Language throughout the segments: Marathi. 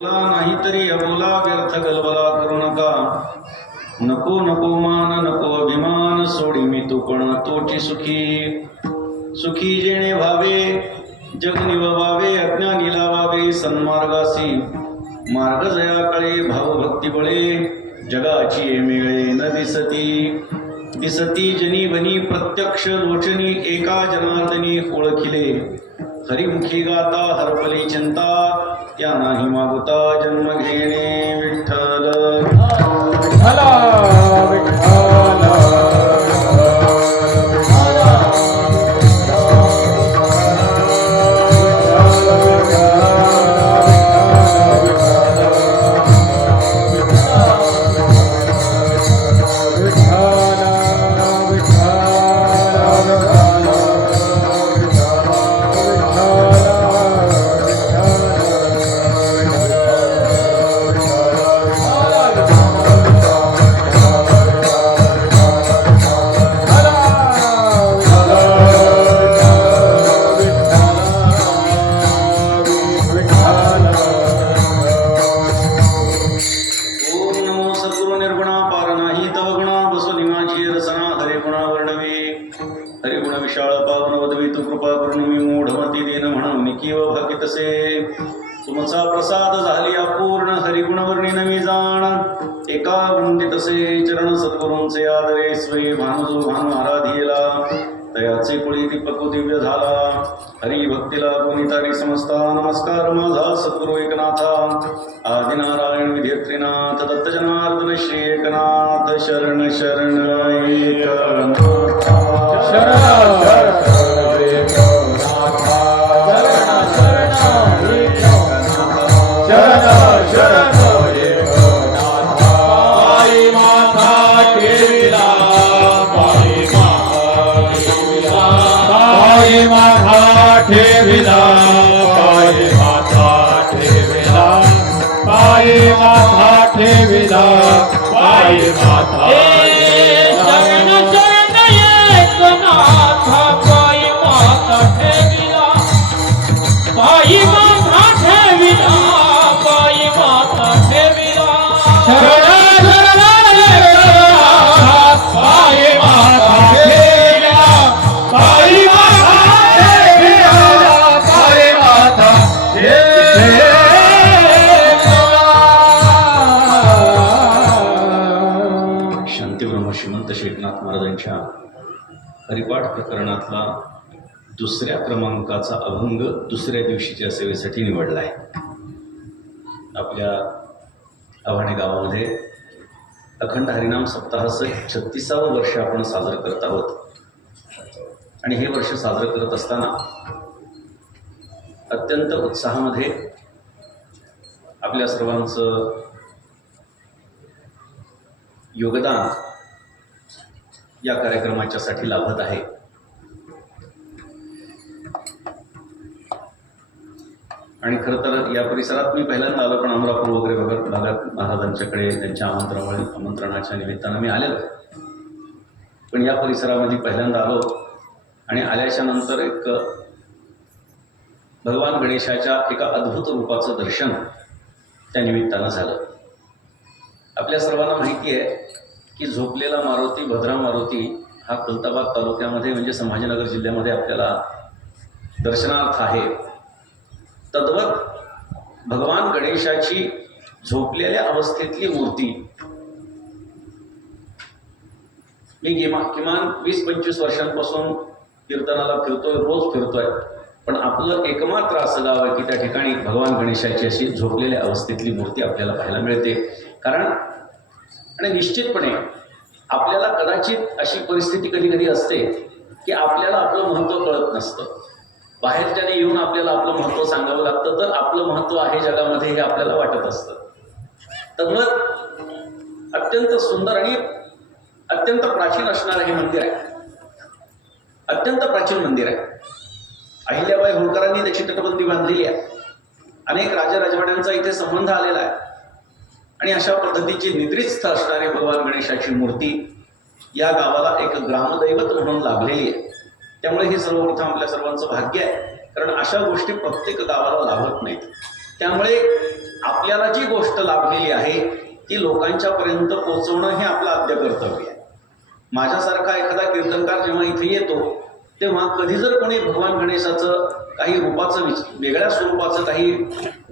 नाहीतरी अबोला व्यर्थ गलबला करू नका. नको नको मान नको अभिमान सोडी मी तू पण तोची सुखी. सुखी जेणे व्हावे जग निववावे अज्ञानी लावावे सन्मार्गासी. मार्ग जया कळे भावभक्ती बळे जगाची मिळे न दिसती. दिसती जनी बनी प्रत्यक्ष लोचनी एका जनार्दनी ओळखिले. हरिमुखी गाता हरपली चिंता त्या नाही मागुता जन्म घेणे विठ्ठल. विशाळ पावन वदवी तू कृपा करून मी मूढमती देन म्हणून निकीव भाकितसे. तुमचा प्रसाद झाली अपूर्ण हरिगुण वर्णिन मी जाण. एका वंदितसे चरण सद्गुरूंचे आदरे स्वय भानुजो भानु आराधिला. तयाचे कुळी दीपक दिव्य झाला हरी भक्तीला गुणितारी समजता. नमस्कार माझा सद्गुरु एकनाथा आदिनारायण विधेत्रीनाथ दत्त जनार्दन श्री एकनाथ शरण शरण एकनाथ. ठेविला पाये माथा ठेविला पाये माथा ठेविला पाये माथा. शरण शरण एकनाथ पाये माथा ठेविला पाये माथा ठेविला पाये माथा ठेविला. शरण शरण एकनाथ पाये माथा ठेविला पाये माथा शांतीब्रह्म श्रीमंत शेखनाथ महाराजांच्या हरिपाठ प्रकरणातला दुसऱ्या क्रमांकाचा अभंग दुसऱ्या दिवशीच्या सेवेसाठी निवडला आहे. आपल्या आव्हाणे गावामध्ये अखंड हरिनाम सप्ताहाचं 36वं वर्ष आपण साजरं करत आहोत. आणि हे वर्ष साजरं करत असताना अत्यंत उत्साहामध्ये आपल्या सर्वांचं योगदान या कार्यक्रमाच्या साठी लाभत आहे. आणि खरं तर या परिसरात मी पहिल्यांदा आलो, पण अमरापूर वगैरे भागात महाराजांच्याकडे त्यांच्या आमंत्रणाच्या निमित्तानं मी आलेलो. पण या परिसरामध्ये पहिल्यांदा आलो आणि आल्याच्या नंतर एक भगवान गणेशाच्या एका अद्भुत रूपाचं दर्शन त्या निमित्तानं झालं. आपल्या सर्वांना माहिती आहे की झोपलेला मारुती भद्रा मारुती हा खुलताबाद तालुक्यामध्ये म्हणजे संभाजीनगर जिल्ह्यामध्ये आपल्याला दर्शनार्थ आहे. तद्वत भगवान गणेशाची झोपलेल्या अवस्थेतली मूर्ती मी किमान 20-25 वर्षांपासून कीर्तनाला फिरतोय, रोज फिरतोय. पण आपलं एकमात्र असं गाव आहे की त्या ठिकाणी भगवान गणेशाची अशी झोपलेल्या अवस्थेतली मूर्ती आपल्याला पाहायला मिळते. कारण आणि निश्चितपणे आपल्याला कदाचित अशी परिस्थिती कधी कधी असते की आपल्याला आपलं महत्त्व कळत नसतं. बाहेरच्याने येऊन आपल्याला आपलं महत्त्व सांगावं लागतं, तर आपलं महत्त्व आहे जगामध्ये हे आपल्याला वाटत असतं. तर अत्यंत सुंदर आणि अत्यंत प्राचीन असणारं हे मंदिर आहे. अत्यंत प्राचीन मंदिर आहे. अहिल्याबाई होळकरांनी त्याची तटबंदी बांधलेली आहे. अनेक राजवाड्यांचा इथे संबंध आलेला आहे. आणि अशा पद्धतीची निद्रिस्थ असणारी भगवान गणेशाची मूर्ती या गावाला एक ग्रामदैवत म्हणून लाभलेली आहे. त्यामुळे हे सर्व इथं आपल्या सर्वांचं भाग्य आहे, कारण अशा गोष्टी प्रत्येक गावाला लाभत नाहीत. त्यामुळे आपल्याला जी गोष्ट लाभलेली आहे ती लोकांच्या पर्यंत पोहोचवणं हे आपलं आद्य कर्तव्य आहे. माझ्यासारखा एखादा कीर्तनकार जेव्हा इथे येतो तेव्हा कधी जर कोणी भगवान गणेशाचं काही रूपाचं वेगळ्या स्वरूपाचं काही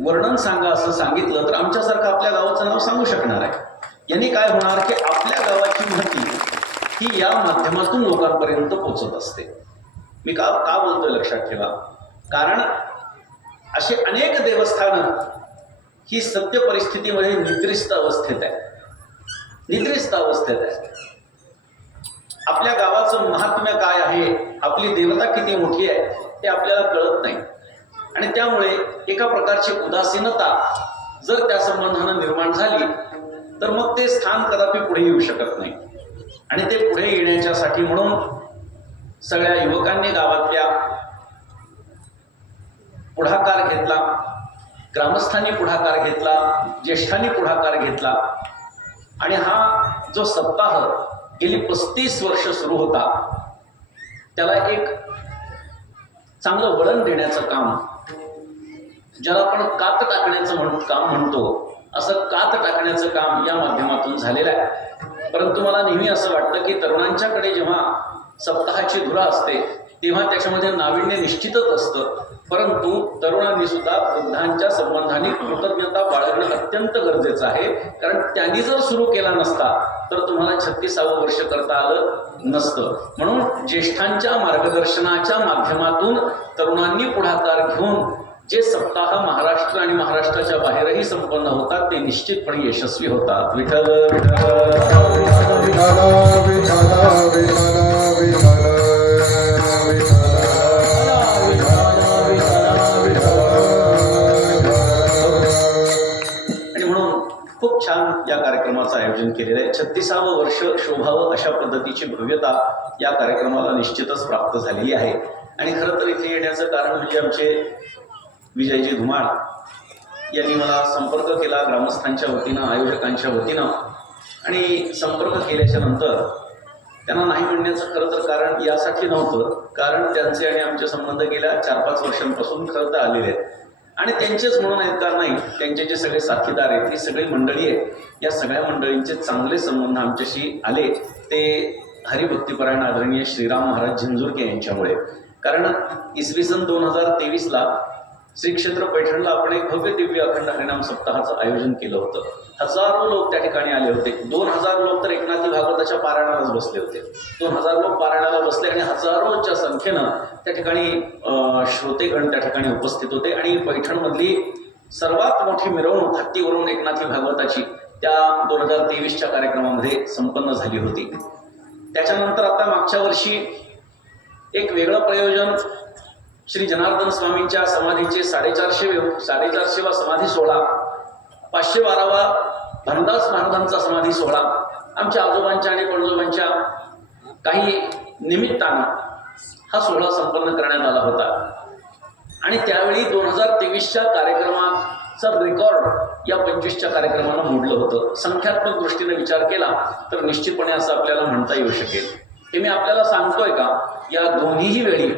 वर्णन सांगा असं सांगितलं तर आमच्यासारखं आपल्या गावाचं नाव सांगू शकणार आहे. यांनी काय होणार की आपल्या गावाची माहिती ही या माध्यमातून लोकांपर्यंत पोहोचत असते. मी का बोलतोय लक्षात ठेवा, कारण असे अनेक देवस्थानं ही सत्य परिस्थितीमध्ये निद्रिस्त अवस्थेत आहे. आपल्या गावाचं महात्म्य काय आहे, आपली देवता किती मोठी आहे हे आपल्याला कळत नाही आणि त्यामुळे एका प्रकारची उदासीनता जर त्या संबंधानं निर्माण झाली तर मग ते स्थान कदापि पुढे येऊ शकत नाही. आणि ते पुढे येण्याच्यासाठी म्हणून सगळ्या युवकांनी गावातल्या पुढाकार घेतला, ग्रामस्थांनी पुढाकार घेतला, ज्येष्ठांनी पुढाकार घेतला आणि हा जो सप्ताह गेली 35 वर्ष सुरू होता त्याला एक चांगलं वळण देण्याचं काम, ज्याला आपण कात टाकण्याचं काम म्हणतो, असं कात टाकण्याचं काम या माध्यमातून झालेलं आहे. परंतु मला नेहमी असं वाटतं की तरुणांच्याकडे जेव्हा सप्ताहाची धुरा असते तेव्हा त्याच्यामध्ये नाविन्य निश्चितच असतं, परंतु तरुणांनी सुद्धा वृद्धांच्या संबंधाने कृतज्ञता बाळगणं अत्यंत गरजेचं आहे. कारण त्यांनी जर सुरू केला नसता तर तुम्हाला 36वं वर्ष करता आलं नसतं. म्हणून ज्येष्ठांच्या मार्गदर्शनाच्या माध्यमातून तरुणांनी पुढाकार घेऊन जे सप्ताह महाराष्ट्र आणि महाराष्ट्राच्या बाहेरही संपन्न होतात ते निश्चितपणे यशस्वी होतात. विठ्ठल आणि म्हणून खूप छान या कार्यक्रमाचं आयोजन केलेलं आहे. 36वं वर्ष शोभावं अशा पद्धतीची भव्यता या कार्यक्रमाला निश्चितच प्राप्त झालेली आहे. आणि खरं तर इथे येण्याचं कारण म्हणजे आमचे विजयजी धुमाळ यांनी मला संपर्क केला ग्रामस्थांच्या वतीनं, आयोजकांच्या वतीनं. आणि संपर्क केल्याच्या नंतर त्यांना नाही म्हणण्याचं खरं तर कारण यासाठी नव्हतं, कारण त्यांचे आणि आमचे संबंध गेल्या 4-5 वर्षांपासून खरं तर आलेले आहेत. आणि त्यांचेच म्हणून आहेत का नाही, त्यांचे जे सगळे साथीदार आहेत, ही सगळी मंडळी आहे, या सगळ्या मंडळींचे चांगले संबंध आमच्याशी आले ते हरिभक्तीपरायण आदरणीय श्रीराम महाराज झिंजुरके यांच्यामुळे. कारण इसवी सन 2023ला श्री क्षेत्र पैठणला आपण एक भव्य दिव्य अखंड हरिनाम सप्ताहाचं आयोजन केलं होतं. हजारो लोक त्या ठिकाणी आले होते. 2000 लोक तर एकनाथी भागवताच्या पारायणालाच बसले होते. 2000 लोक पारायणाला बसले आणि हजारोच्या संख्येनं त्या ठिकाणी श्रोतेगण त्या ठिकाणी उपस्थित होते. आणि पैठणमधली सर्वात मोठी मिरवणूक हत्तीवरून एकनाथी भागवताची त्या 2023च्या कार्यक्रमामध्ये संपन्न झाली होती. त्याच्यानंतर आता मागच्या वर्षी एक वेगळं प्रयोजन श्री जनार्दन स्वामींच्या समाधीचे 450वा समाधी सोहळा, 512वा धनदास महाराजांचा समाधी सोहळा आमच्या आजोबांच्या आणि पणजोबांच्या काही निमित्तानं हा सोहळा संपन्न करण्यात आला होता. आणि त्यावेळी 2023च्या कार्यक्रमाचा रेकॉर्ड या 25च्या कार्यक्रमाला मोडलं होतं. संख्यात्मक दृष्टीने विचार केला तर निश्चितपणे असं आपल्याला म्हणता येऊ शकेल. हे मी आपल्याला सांगतोय का, या दोन्हीही वेळी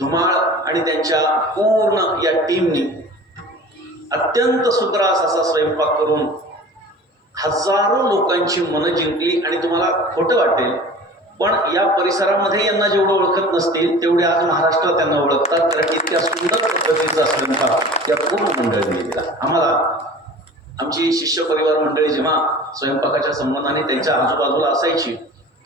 धुमाळ आणि त्यांच्या पूर्ण या टीमनी अत्यंत सुग्रास असा स्वयंपाक करून हजारो लोकांची मनं जिंकली. आणि तुम्हाला खोटं वाटेल पण या परिसरामध्ये यांना जेवढं ओळखत नसतील तेवढे आज महाराष्ट्रात त्यांना ओळखतात, कारण इतक्या सुंदर पद्धतीचा स्वयंपाक या पूर्ण मंडळींनी दिला. आम्हाला आमची शिष्य परिवार मंडळी जेव्हा स्वयंपाकाच्या संबंधाने त्यांच्या आजूबाजूला असायची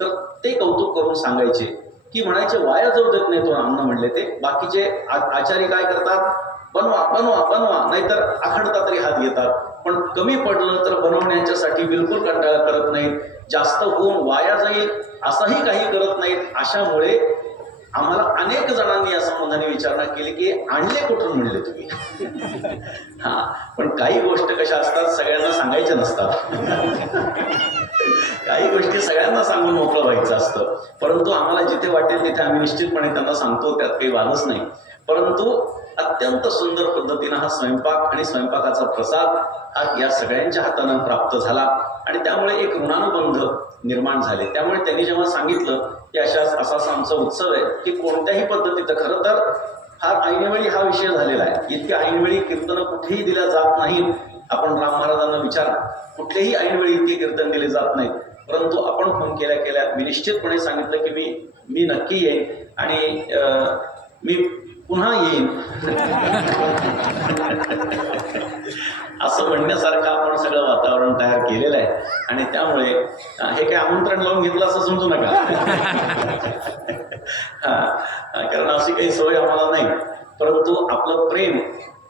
तर ते कौतुक करून सांगायचे की म्हणायचे वाया जाऊ देत नाही तो अन्न. म्हणले ते बाकीचे आचारी काय करतात, बनवा बनवा बनवा, नाहीतर आखडता तरी हात घेतात, पण कमी पडलं तर बनवण्याच्यासाठी बिलकुल कंटाळा करत नाहीत, जास्त होऊन वाया जाईल असंही काही करत नाहीत. अशामुळे आम्हाला अनेक जणांनी या संबंधाने विचारणा केली की आणले कुठून म्हणले तुम्ही. हा, पण काही गोष्ट कशा असतात सगळ्यांना सांगायच्या नसतात. काही गोष्टी सगळ्यांना सांगून मोकळं व्हायचं असतं. परंतु आम्हाला जिथे वाटेल तिथे आम्ही निश्चितपणे त्यांना सांगतो, त्यात काही वादच नाही. परंतु अत्यंत सुंदर पद्धतीनं हा स्वयंपाक आणि स्वयंपाकाचा प्रसाद हा या सगळ्यांच्या हातानं प्राप्त झाला आणि त्यामुळे एक ऋणानुबंध निर्माण झाले. त्यामुळे त्यांनी जेव्हा सांगितलं की असाच आमचा उत्सव आहे की कोणत्याही पद्धतीचं, खरं तर फार ऐनवेळी हा विषय झालेला आहे. इतक्या ऐनवेळी कीर्तन कुठेही दिल्या जात नाहीत. आपण राम महाराजांना विचारा, कुठलेही ऐनवेळी इतके कीर्तन दिले जात नाहीत. परंतु आपण फोन केल्या केल्या मी निश्चितपणे सांगितलं की मी नक्की येईन आणि मी पुन्हा येईन असं म्हणण्यासारखं आपण सगळं वातावरण तयार केलेलं आहे. आणि त्यामुळे हे काय आमंत्रण लावून घेतलं असं समजू नका. कारण अशी काही सवय आम्हाला नाही. परंतु आपलं प्रेम,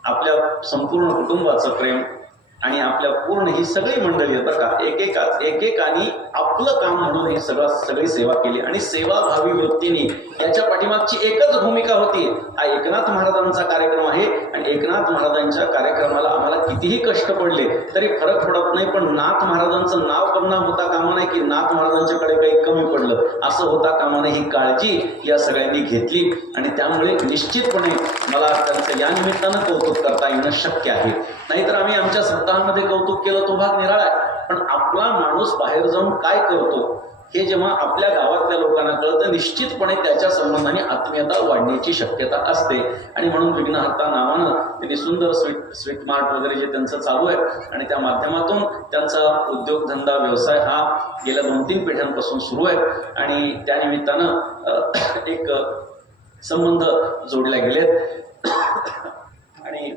आपल्या संपूर्ण कुटुंबाचं प्रेम आणि आपल्या पूर्ण ही सगळी मंडळी आहेत बरं का, एकेकानी आपलं काम म्हणून ही सगळी सेवा केली आणि सेवाभावी वृत्तीने याच्या पाठीमागची एकच भूमिका होती. हा एकनाथ महाराजांचा कार्यक्रम आहे आणि एकनाथ महाराजांच्या कार्यक्रमाला आम्हाला कितीही कष्ट पडले तरी फरक पडत नाही. पण नाथ महाराजांचं नाव कमना होता कामा नाही की नाथ महाराजांच्याकडे काही कमी पडलं असं होता कामा नाही. ही काळजी या सगळ्यांनी घेतली आणि त्यामुळे निश्चितपणे मला त्यांचं या निमित्तानं कौतुक करता येणं शक्य आहे. नाहीतर आम्ही आमच्या सप्ताहामध्ये कौतुक केलं तो भाग निराळा आहे. पण आपला माणूस बाहेर जाऊन काय करतो हे जेव्हा आपल्या गावातल्या लोकांना कळतं निश्चितपणे त्याच्या संबंधाने आत्मीयता वाढण्याची शक्यता असते. आणि म्हणून विघ्नहर्ता नावानं त्यांनी सुंदर स्वीट मार्ट वगैरे जे त्यांचं चालू आहे आणि त्या माध्यमातून त्यांचा उद्योगधंदा व्यवसाय हा गेल्या 2-3 पिढ्यांपासून सुरू आहे आणि त्या निमित्तानं एक संबंध जोडले गेलेत. आणि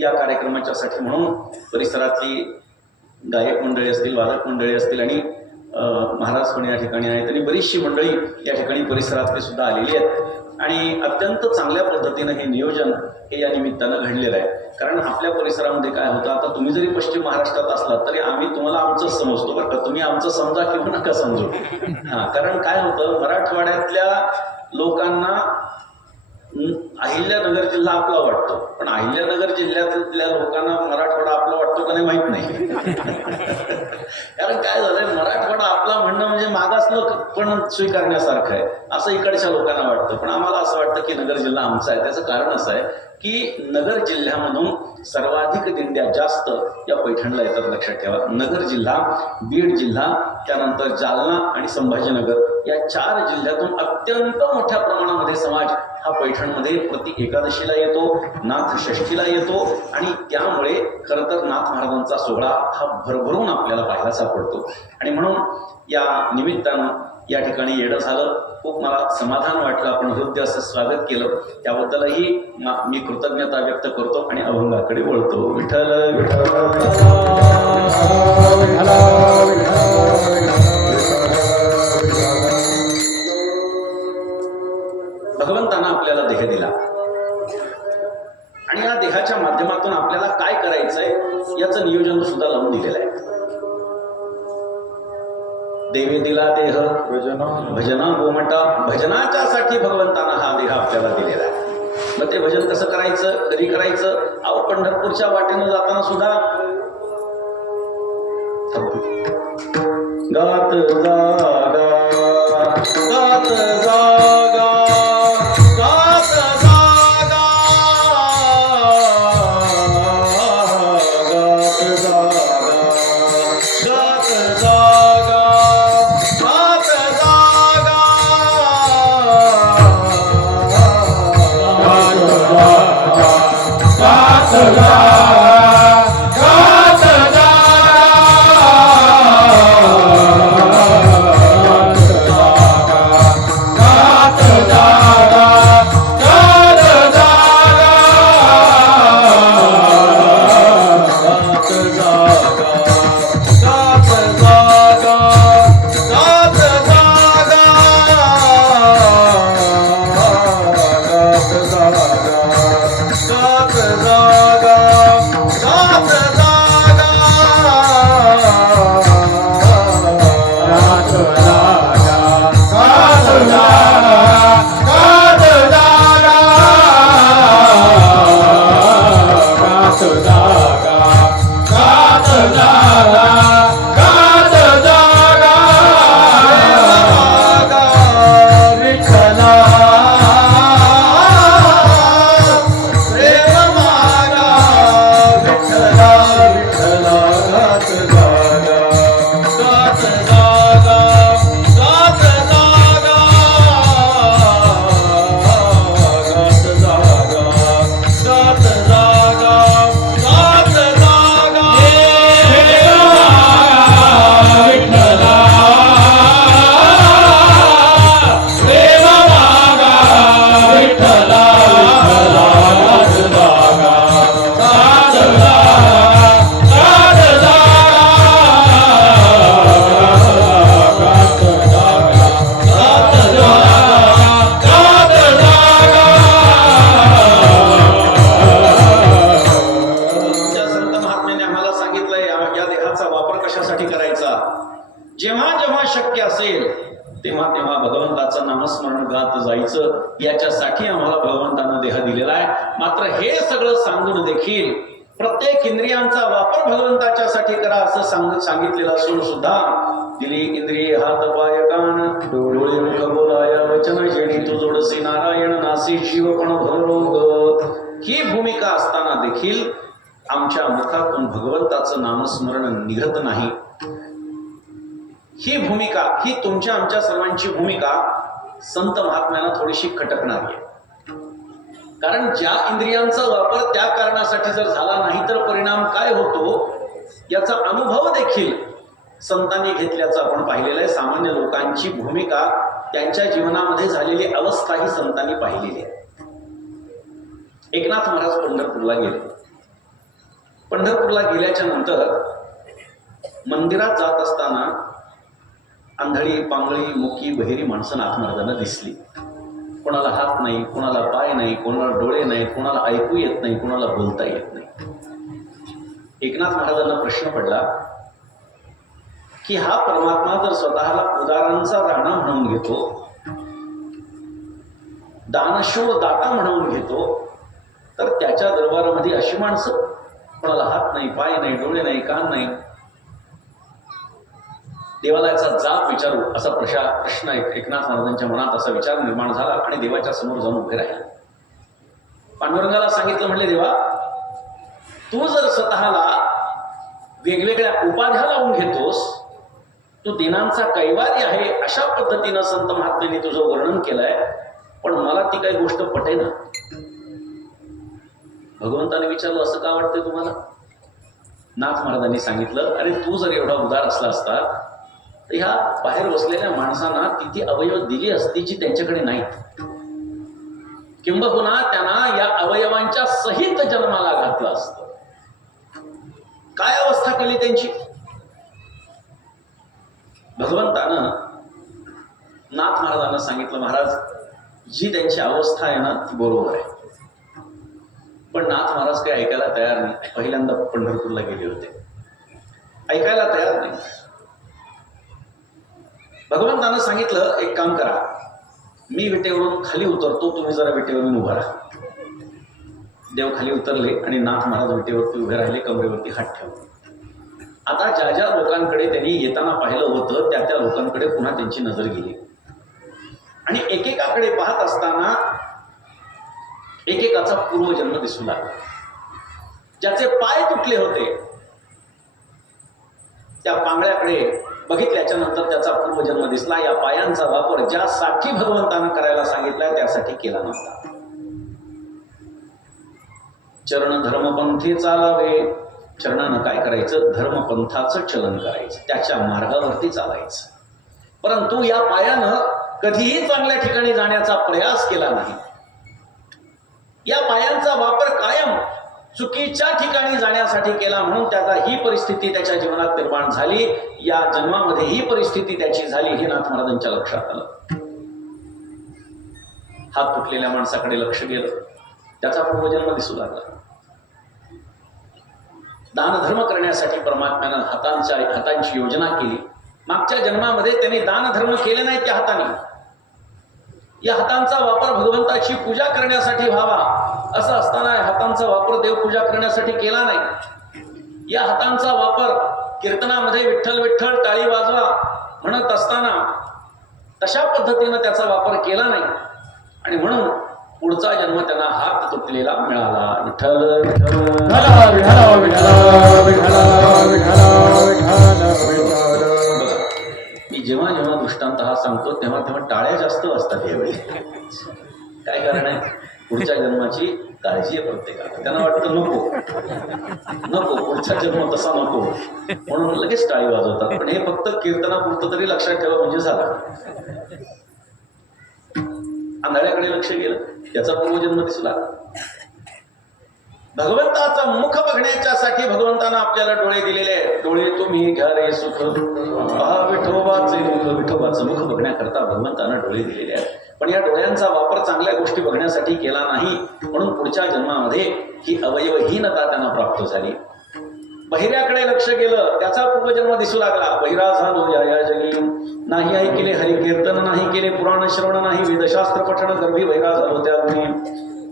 या कार्यक्रमाच्यासाठी म्हणून परिसरातली गायक मंडळी असतील, वादक मंडळी असतील आणि महाराज पण या ठिकाणी आहेत आणि बरीचशी मंडळी या ठिकाणी परिसरातली सुद्धा आलेली आहेत आणि अत्यंत चांगल्या पद्धतीनं हे नियोजन हे या निमित्तानं घडलेलं आहे. कारण आपल्या परिसरामध्ये काय होतं, आता तुम्ही जरी पश्चिम महाराष्ट्रात असलात तरी आम्ही तुम्हाला आमचंच समजतो बरं का, तुम्ही आमचं समजा किंवा नका समजू. कारण काय होतं, मराठवाड्यातल्या लोकांना अहिल्यानगर जिल्हा आपला वाटतो पण अहिल्यानगर जिल्ह्यातल्या लोकांना मराठवाडा आपला वाटतो का नाही माहित नाही. कारण काय झालंय, मराठवाडा आपला म्हणणं म्हणजे मागासलं पण स्वीकारण्यासारखं आहे असं इकडच्या लोकांना वाटतं. पण आम्हाला असं वाटतं की नगर जिल्हा आमचा आहे. त्याचं कारण असं आहे की नगर जिल्ह्यामधून सर्वाधिक दिंड्या जास्त या पैठणला येतात. लक्षात ठेवा, नगर जिल्हा, बीड जिल्हा, त्यानंतर जालना आणि संभाजीनगर या 4 जिल्ह्यातून अत्यंत मोठ्या प्रमाणामध्ये समाज हा पैठणमध्ये प्रति एकादशीला येतो, नाथ षष्ठीला येतो आणि त्यामुळे खरं तर नाथ महाराजांचा सोहळा हा भरभरून आपल्याला पाहायला सापडतो. आणि म्हणून या निमित्तानं या ठिकाणी येणं झालं. खूप मला समाधान वाटलं, आपण हृदय असं स्वागत केलं, त्याबद्दलही मी कृतज्ञता व्यक्त करतो आणि अभंगाकडे वळतो. विठ्ठल भगवंतानं आपल्याला देह दिला आणि या देहाच्या माध्यमातून आपल्याला काय करायचंय याचं नियोजन सुद्धा लावून दिलेलं आहे. देवी दिला देह भजना गोमटा, भजनाच्या साठी भगवंतानं हा देह आपल्याला दिलेला आहे. मग ते भजन कसं करायचं, कधी करायचं? अहो, पंढरपूरच्या वाटेनं जाताना सुद्धा गात जागा गात जागा गात जागा गात जागा गात जागा गात जागा गात जागा गात जागा जेव्हा जेव्हा शक्य असेल तेव्हा तेव्हा भगवंताचं नामस्मरण गात जायचं, याच्यासाठी आम्हाला भगवंतानं देह दिलेला आहे. मात्र हे सगळं सांगून देखील प्रत्येक इंद्रियांचा वापर भगवंताच्यासाठी करा असं सांगितलेलं असून सुद्धा दिली इंद्रिय हात पाय कान डोळे मुख बोलाय वचन जेणी तू जोडसी नारायण नासी शिवपण भवरोग, ही भूमिका असताना देखील आमच्या मुखातून भगवंताचं नामस्मरण निघत नाही. ही भूमिका, ही तुमच्या आमच्या सर्वांची भूमिका संत महात्म्यांना थोडीशी खटकणारी आहे. कारण ज्या इंद्रियांचा वापर त्या कारणासाठी जर झाला नाही तर परिणाम काय होतो याचा अनुभव देखील संतांनी घेतल्याचं आपण पाहिलेलं आहे. सामान्य लोकांची भूमिका, त्यांच्या जीवनामध्ये झालेली अवस्था ही संतांनी पाहिलेली आहे. एकनाथ महाराज पंढरपूरला गेले. पंढरपूरला गेल्याच्या नंतर मंदिरात जात असताना आंधळी पांगळी मुकी बहिरी माणसं नाथ महाराजांना दिसली. कोणाला हात नाही, कोणाला पाय नाही, कोणाला डोळे नाहीत, कोणाला ऐकू येत नाही, कोणाला बोलता येत नाही. एकनाथ महाराजांना प्रश्न पडला की हा परमात्मा जर स्वतःला उदारांचा राणा म्हणून घेतो, दानशूर दाता म्हणून घेतो, तर त्याच्या दरबारामध्ये अशी माणसं, कोणाला हात नाही, पाय नाही, डोळे नाही, कान नाही, देवाला याचा जाब विचारू असा प्रश्न एकनाथ महाराजांच्या मनात असा विचार निर्माण झाला आणि देवाच्या समोर जाऊन उभे राहिले. पांडुरंगाला सांगितलं, म्हणले देवा, तू जर स्वतःला वेगवेगळ्या उपाध्या लावून घेतोस, तू दिनांचा कैवारी आहे अशा पद्धतीनं संत महात्म्यांनी तुझं वर्णन केलंय, पण मला ती काही गोष्ट पटेना. भगवंताने विचारलं, असं का वाटतंय तुम्हाला? नाथ महाराजांनी सांगितलं, अरे तू जर एवढा उदार असला असता तर ह्या बाहेर बसलेल्या माणसांना किती अवयव दिली असती जी त्यांच्याकडे नाहीत. किंबहुना त्यांना या अवयवांच्या सहित जन्माला घातलं असतं. काय अवस्था केली त्यांची? भगवंतानं नाथ महाराजांना सांगितलं, महाराज, जी त्यांची अवस्था आहे ना ती बरोबर आहे. पण नाथ महाराज काही ऐकायला तयार नाही. पहिल्यांदा पंढरपूरला गेले होते, ऐकायला तयार नाही. भगवंतानं सांगितलं, एक काम करा, मी विटेवरून खाली उतरतो, तुम्ही जरा विटेवरून उभा राहा. देव खाली उतरले आणि नाथ महाराज विटेवरती उभे राहिले, कमरेवरती हात ठेवले. आता ज्या ज्या लोकांकडे त्यांनी येताना पाहिलं होतं त्या त्या लोकांकडे पुन्हा त्यांची नजर गेली आणि एकेकाकडे पाहत असताना एकेकाचा पूर्वजन्म दिसू लागला. ज्याचे पाय तुटले होते त्या पांगळ्याकडे बघितल्याच्या नंतर त्याचा पूर्वजन्म दिसला. या पायांचा वापर ज्यासाठी भगवंतानं करायला सांगितलाय त्यासाठी केला नव्हता. चरण धर्मपंथी चालावे, चरणानं काय करायचं? धर्मपंथाचं चलन करायचं, त्याच्या मार्गावरती चालायचं. परंतु या पायानं कधीही चांगल्या ठिकाणी जाण्याचा प्रयास केला नाही. या पायांचा वापर कायम चुकीच्या ठिकाणी जाण्यासाठी केला, म्हणून त्याचा ही परिस्थिती त्याच्या जीवनात निर्माण झाली. या जन्मामध्ये ही परिस्थिती त्याची झाली, हे नाथ महाराजांच्या लक्षात आलं. हात तुटलेल्या माणसाकडे लक्ष गेलं, त्याचा पूर्वजन्म दिसू लागला. दानधर्म करण्यासाठी परमात्म्यानं हातांची योजना केली. मागच्या जन्मामध्ये त्यांनी दानधर्म केले नाही त्या हाताने. या हातांचा वापर भगवंताची पूजा करण्यासाठी व्हावा असं असताना हातांचा वापर देवपूजा करण्यासाठी केला नाही. या हातांचा वापर कीर्तनामध्ये विठ्ठल विठ्ठल टाळी वाजवा म्हणत असताना तशा पद्धतीनं त्याचा वापर केला नाही आणि म्हणून पुढचा जन्म त्यांना हात तुटलेला मिळाला. विठ्ठल मी जेव्हा जेव्हा दृष्टांत हा सांगतो तेव्हा तेव्हा टाळ्या जास्त वाजतात यावेळी. काय कारण आहे? पुढच्या जन्माची काळजी आहे प्रत्येकाला. त्यांना वाटतं नको पुढचा जन्म तसा नको म्हणून लगेच टाळी वाजवतात. पण हे फक्त कीर्तनापुरतं तरी लक्षात ठेवा म्हणजे झालं. आंधळ्याकडे लक्ष गेलं, त्याचा पूर्वजन्म दिसला. भगवंताचा मुख बघण्याच्यासाठी भगवंतानं आपल्याला डोळे दिलेले आहेत. डोळे तुम्ही घ्या रे सुख, विठोबाचे मुख, विठोबाचं मुख बघण्याकरता भगवंतानं डोळे दिलेले आहेत. पण या डोळ्यांचा वापर चांगल्या गोष्टी बघण्यासाठी केला नाही, म्हणून पुढच्या जन्मामध्ये ही अवयवहीनता त्यांना प्राप्त झाली. बहिऱ्याकडे लक्ष गेलं, त्याचा पूर्वजन्म दिसू लागला. बहिरा झालो या जगी, नाही ऐकिले हरिकीर्तन, नाही केले पुराण श्रवण, नाही वेदशास्त्र पठण, गर्भी बहिरा झालो त्या गुणी.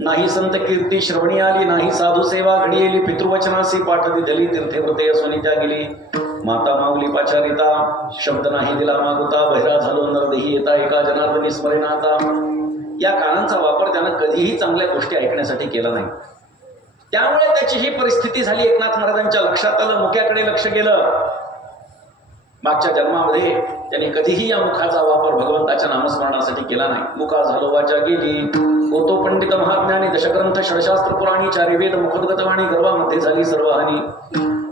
नाही संत कीर्ती श्रवणी आली, नाही साधू सेवा घडी येली, पितृवचनासी पाठ दिली, तीर्थे व्रते असोनी त्या गेली. माता माऊली पाचारिता, शब्द नाही दिला मागुता, बहिरा झालो नरदेही येता, एका जनार्दनी स्मरेनाता. या कानांचा वापर त्यानं कधीही चांगल्या गोष्टी ऐकण्यासाठी केला नाही. त्यामुळे त्याची ही परिस्थिती झाली. एकनाथ महाराजांच्या लक्षात आलं, मुख्याकडे लक्ष गेलं. मागच्या जन्मामध्ये त्यांनी कधीही या मुखाचा वापर भगवंताच्या नामस्मरणासाठी केला नाही. मुखा झालो वाचा गेली, होतो पंडित महाज्ञानी, दशग्रंथ षडशास्त्र पुराणी, चारी वेद मुखोद्गतवाणी, गर्वामध्ये झाली सर्व हानी.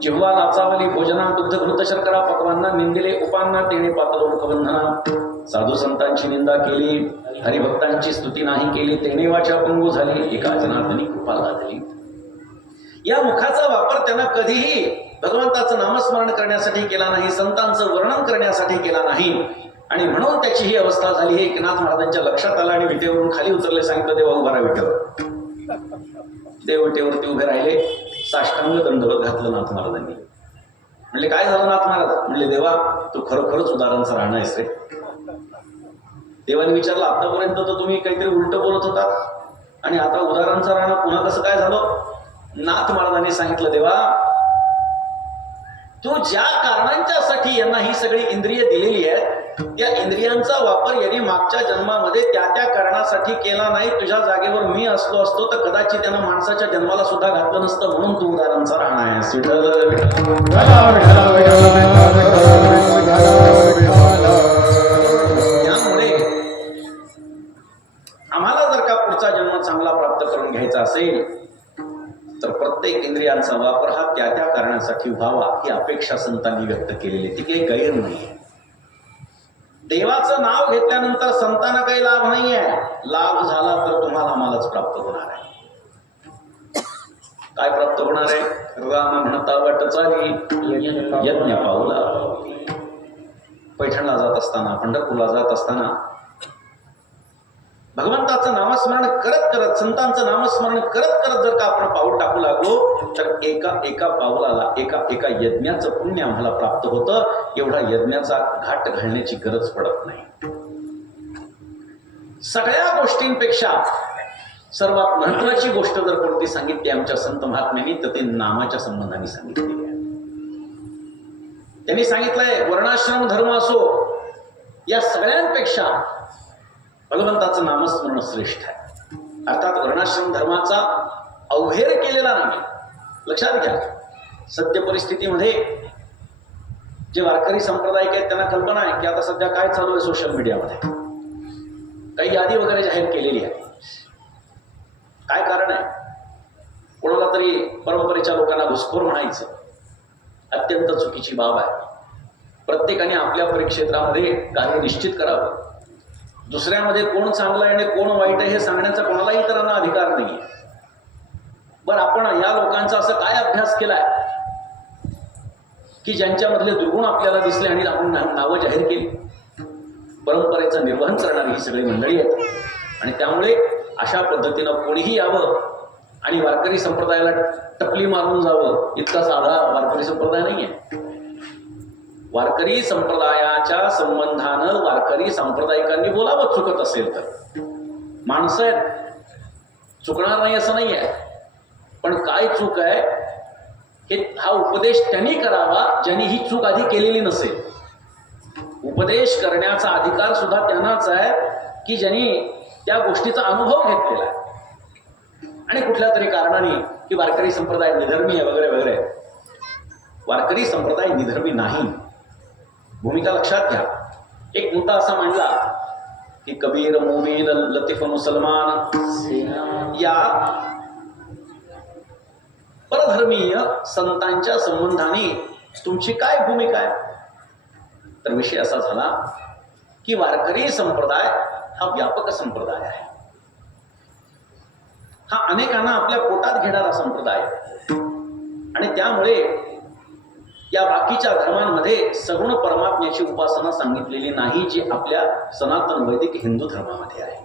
जिव्हा लाचावली भोजना, दुग्ध घृत शर्करा, पक्वांना निंदिले उपांना, तेणे पातलो मुखबंधना. साधू संतांची निंदा केली, हरिभक्तांची स्तुती नाही केली, तेणे वाचा पंगू झाली, एका जनार्दनी कृपा लादली. या मुखाचा वापर त्यांना कधीही भगवंताचं नामस्मरण करण्यासाठी केला नाही, संतांचं वर्णन करण्यासाठी केला नाही. आणि म्हणून त्याची ही अवस्था झाली. हे एकनाथ महाराजांच्या लक्षात आलं आणि विटेवरून खाली उतरले. सांगितलं, देवा उभा राहा विटेवर. देव विटेवरती उभे राहिले. साष्टांग दंडवत घातलं नाथ महाराजांनी. म्हणले, काय झालं नाथ महाराज? म्हणले, देवा तू खरोखरच उदाहरणचं राहणं आहेस रे. देवाने विचारलं, आतापर्यंत तर तुम्ही काहीतरी उलट बोलत होता आणि आता उदाहरणचं राहणं पुन्हा कसं काय झालं? नाथ महाराजांनी सांगितलं, देवा तू ज्या कारणांच्यासाठी यांना ही सगळी इंद्रिय दिलेली आहेत, त्या इंद्रियांचा वापर यांनी मागच्या जन्मामध्ये त्या त्या कारणासाठी केला नाही. तुझ्या जागेवर मी असलो असतो तर कदाचित त्यांना माणसाच्या जन्माला सुद्धा घातलं नसतं. म्हणून तू उदाहरणचा राहणार आहेस. त्यामुळे आम्हाला जर का पुढचा जन्म चांगला प्राप्त करून घ्यायचा असेल तर प्रत्येक इंद्रियांचा वापर हा त्या त्या कारणासाठी व्हावा, ही अपेक्षा संतांनी व्यक्त केलेली. ती काही गैर नाहीये. देवाचं नाव घेतल्यानंतर संतांना काही लाभ नाहीये. लाभ झाला तर तुम्हाला मलाच प्राप्त होणार आहे. काय प्राप्त होणार आहे? राम म्हणता वाट चाली, यज्ञ पाऊला. पैठणला जात असताना, पंढरपूरला जात असताना भगवंताचं नामस्मरण करत करत, संतांचं नामस्मरण करत करत जर का आपण पाऊल टाकू लागलो तर एका एका पाऊलाला एका एका यज्ञाचं पुण्य आम्हाला प्राप्त होतं. एवढा यज्ञाचा घाट घालण्याची गरज पडत नाही. सगळ्या गोष्टींपेक्षा सर्वात महत्वाची गोष्ट जर कोणती सांगितली आमच्या संत महात्म्यांनी तर ते नामाच्या संबंधाने सांगितलेली आहे. त्यांनी सांगितलंय, वर्णाश्रम धर्म असो, या सगळ्यांपेक्षा भगवंताचं नामस्मरण श्रेष्ठ आहे. अर्थात वर्णाश्रम धर्माचा अवहेर केलेला नाही. लक्षात घ्या, सत्य परिस्थितीमध्ये जे वारकरी संप्रदायिक आहेत त्यांना कल्पना आहे की आता सध्या काय चालू आहे सोशल मीडियामध्ये. काही यादी वगैरे जाहीर केलेली आहे. काय कारण आहे? कोणाला तरी परंपरेच्या लोकांना घुसखोर म्हणायचं अत्यंत चुकीची बाब आहे. प्रत्येकाने आपल्या परिक्षेत्रामध्ये कार्य निश्चित करावं. दुसऱ्यामध्ये कोण चांगलं आहे आणि कोण वाईट आहे हे सांगण्याचा कोणालाही इतरांना अधिकार नाही. बरं, आपण या लोकांचा असं काय अभ्यास केलाय की ज्यांच्यामधले दुर्गुण आपल्याला दिसले आणि आपण नावं जाहीर केली? परंपरेचं निर्वहन करणारी ही सगळी मंडळी आहेत. आणि त्यामुळे अशा पद्धतीनं कोणीही यावं आणि वारकरी संप्रदायाला टपली मारून जावं इतका साधा वारकरी संप्रदाय नाहीये. वारकरी संप्रदायाच्या संबंधानं वारकरी सांप्रदायिकांनी बोलावं चुकत असेल तर. माणसं आहेत, चुकणार नाही असं नाही आहे. पण काय चूक आहे हे हा उपदेश त्यांनी करावा ज्यांनी ही चूक आधी केलेली नसेल. उपदेश करण्याचा अधिकार सुद्धा त्यांनाच आहे की ज्यांनी त्या गोष्टीचा अनुभव घेतलेला आहे. आणि कुठल्या तरी कारणाने की वारकरी संप्रदाय निधर्मी आहे वगैरे वगैरे. वारकरी संप्रदाय निधर्मी नाही. भूमिका लक्षात घ्या. एक मुद्दा असा मांडला की कबीर, मोमीन, लतीफ, मुसलमान या परधर्मीय संतांच्या संबंधाने तुमची काय भूमिका आहे? तर विषय असा झाला की वारकरी संप्रदाय हा व्यापक संप्रदाय आहे. हा अनेकांना आपल्या पोटात घेणारा संप्रदाय आहे. आणि त्यामुळे या बाकीच्या धर्मांमध्ये सगुण परमात्म्याची उपासना सांगितलेली नाही, जी आपल्या सनातन वैदिक हिंदू धर्मामध्ये आहे.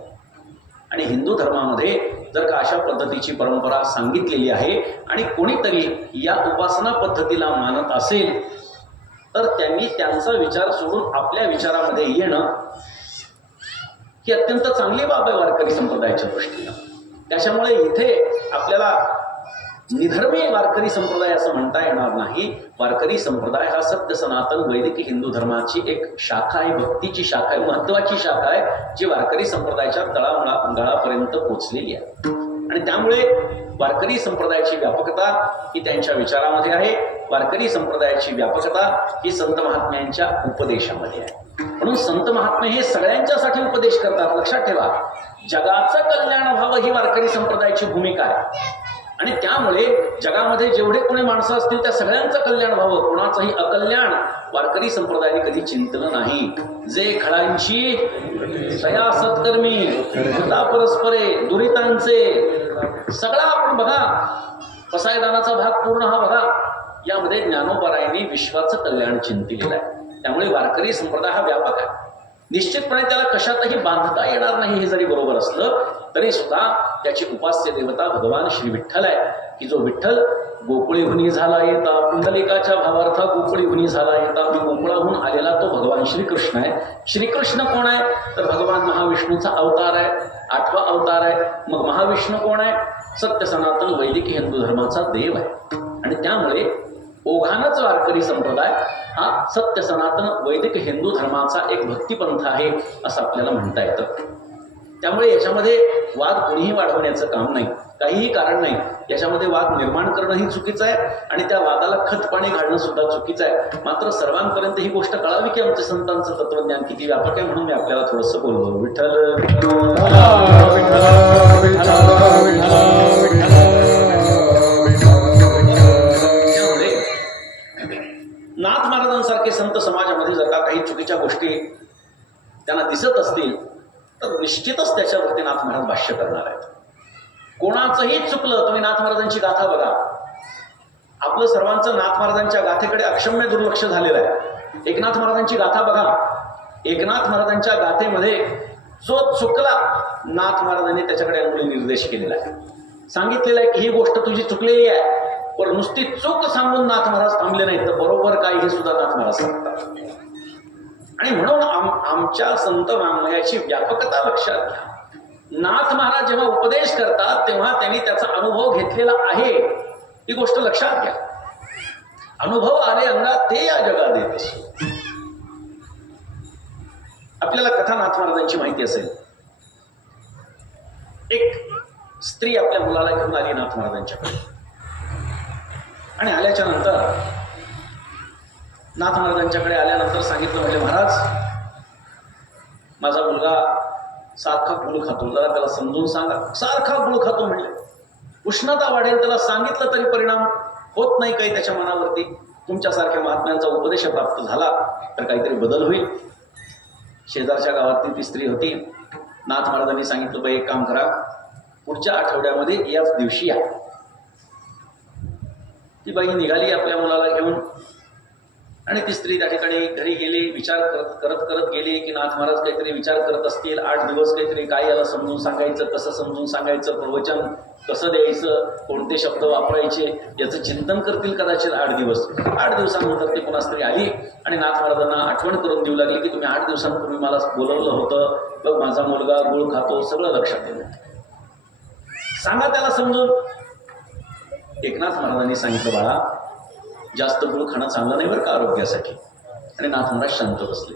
आणि हिंदू धर्मामध्ये जर का अशा पद्धतीची परंपरा सांगितलेली आहे आणि कोणीतरी या उपासना पद्धतीला मानत असेल तर त्यांनी त्यांचा विचार सोडून आपल्या विचारामध्ये येणं ही अत्यंत चांगली बाब आहे वारकरी संप्रदायाच्या दृष्टीनं. त्याच्यामुळे इथे आपल्याला निधर्मी वारकरी संप्रदाय असं म्हणता येणार नाही. वारकरी संप्रदाय हा सत्य सनातन वैदिक हिंदू धर्माची एक शाखा आहे, भक्तीची शाखा आहे, महत्वाची शाखा आहे, जी वारकरी संप्रदायाच्या तळागाळापर्यंत पोहोचलेली आहे. आणि त्यामुळे वारकरी संप्रदायाची व्यापकता ही त्यांच्या विचारामध्ये आहे. वारकरी संप्रदायाची व्यापकता ही संत महात्म्यांच्या उपदेशामध्ये आहे. म्हणून संत महात्मे हे सगळ्यांच्यासाठी उपदेश करतात. लक्षात ठेवा, जगाचं कल्याण व्हावं ही वारकरी संप्रदायाची भूमिका आहे. आणि त्यामुळे जगामध्ये जेवढे कोणी माणसं असतील त्या सगळ्यांचं कल्याण व्हावं, कोणाचंही अकल्याण वारकरी संप्रदायाने कधी चिंतलं नाही. जे खळांची सया सत्कर्मी होता परस्परे दुरितांचे, सगळा आपण बघा, पसायदानाचा भाग पूर्ण हा बघा, यामध्ये ज्ञानोबारायांनी विश्वाचं कल्याण चिंतिलेलं आहे. त्यामुळे वारकरी संप्रदाय हा व्यापक आहे. निश्चितपणे त्याला कशातही बांधता येणार नाही. हे जरी बरोबर असलं तरी सुद्धा त्याची उपास्य देवता भगवान श्री विठ्ठल आहे, की जो विठ्ठल गोकुळीहुनी झाला येता, पुंडलिकाच्या भावार्थ गोकुळीहुनी झाला येता, गोकुळाहून आलेला तो भगवान श्रीकृष्ण आहे. श्रीकृष्ण कोण आहे तर भगवान महाविष्णूचा अवतार आहे, 8वा अवतार आहे. मग महाविष्णू कोण आहे? सत्य सनातन वैदिक हिंदू धर्माचा देव आहे. आणि त्यामुळे ओघानच वारकरी संप्रदाय हा सत्य सनातन वैदिक हिंदू धर्माचा एक भक्तिपंथ आहे असं आपल्याला म्हणता येतं. त्यामुळे याच्यामध्ये वाद कोणीही वाढवण्याचं काम नाही, काहीही कारण नाही. याच्यामध्ये वाद निर्माण करणंही चुकीचं आहे आणि त्या वादाला खतपाणी घालणं सुद्धा चुकीचं आहे. मात्र सर्वांपर्यंत ही गोष्ट कळावी की आमच्या संतांचं तत्वज्ञान किती व्यापक आहे, म्हणून मी आपल्याला थोडंसं बोललो. विठ्ठल नाथ महाराजांसारखे संत समाजामध्ये जर का काही चुकीच्या गोष्टी त्यांना दिसत असतील तर निश्चितच त्याच्यावरती नाथ महाराज भाष्य करणार आहेत. कोणाचंही चुकलं, तुम्ही नाथ महाराजांची गाथा बघा. आपलं सर्वांचं नाथ महाराजांच्या गाथेकडे अक्षम्य दुर्लक्ष झालेलं आहे. एकनाथ महाराजांची गाथा बघा. एकनाथ महाराजांच्या गाथेमध्ये जो चुकला नाथ महाराजांनी त्याच्याकडे अंगुली निर्देश केलेला आहे. सांगितलेलं आहे की ही गोष्ट तुझी चुकलेली आहे, पण नुसती चूक सांगून नाथ महाराज थांबले नाहीत, तर बरोबर काय हे सुद्धा नाथ महाराज सांगतात. आणि म्हणून आमच्या संत वाङ्मयाची व्यापकता लक्षात घ्या. नाथ महाराज जेव्हा उपदेश करतात तेव्हा त्यांनी त्याचा अनुभव घेतलेला आहे, ही गोष्ट लक्षात घ्या. अनुभव आले अंगात ते या जगात येत असो. आपल्याला कथा नाथ महाराजांची माहिती असेल. एक स्त्री आपल्या मुलाला घेऊन आली नाथ महाराजांच्याकडे आणि आल्याच्या नंतर नाथ महाराजांच्याकडे आल्यानंतर सांगितलं, म्हणजे महाराज माझा मुलगा सारखा गुळ खातो, जरा त्याला समजून सांगा. सारखा गुळ खातो म्हणजे उष्णता वाढेल, त्याला सांगितलं तरी परिणाम होत नाही काही त्याच्या मनावरती. तुमच्यासारख्या महात्म्यांचा उपदेश प्राप्त झाला तर काहीतरी बदल होईल. शेजारच्या गावातली ती स्त्री होती. नाथ महाराजांनी सांगितलं, बाई एक काम करा, पुढच्या आठवड्यामध्ये याच दिवशी या. ती बाई निघाली आपल्या मुलाला घेऊन आणि ती स्त्री त्या ठिकाणी घरी गेली. विचार करत गेली की नाथ महाराज काहीतरी विचार करत असतील. 8 दिवस काहीतरी काय याला समजून सांगायचं, कसं समजून सांगायचं, प्रवचन कसं द्यायचं, कोणते शब्द वापरायचे याचं चिंतन करतील कदाचित 8 दिवस. 8 दिवसानंतर ती पुन्हा स्त्री आली आणि नाथ महाराजांना आठवण करून देऊ लागली की तुम्ही 8 दिवसांपूर्वी मला बोलवलं होतं, बघ माझा मुलगा गुळ खातो, सगळं लक्षात येईल, सांगा त्याला समजून. एकनाथ महाराजांनी सांगितलं, बाळा जास्त गुळ खाणं चांगलं नाही बरं का आरोग्यासाठी. आणि नाथ महाराज शांत बसले.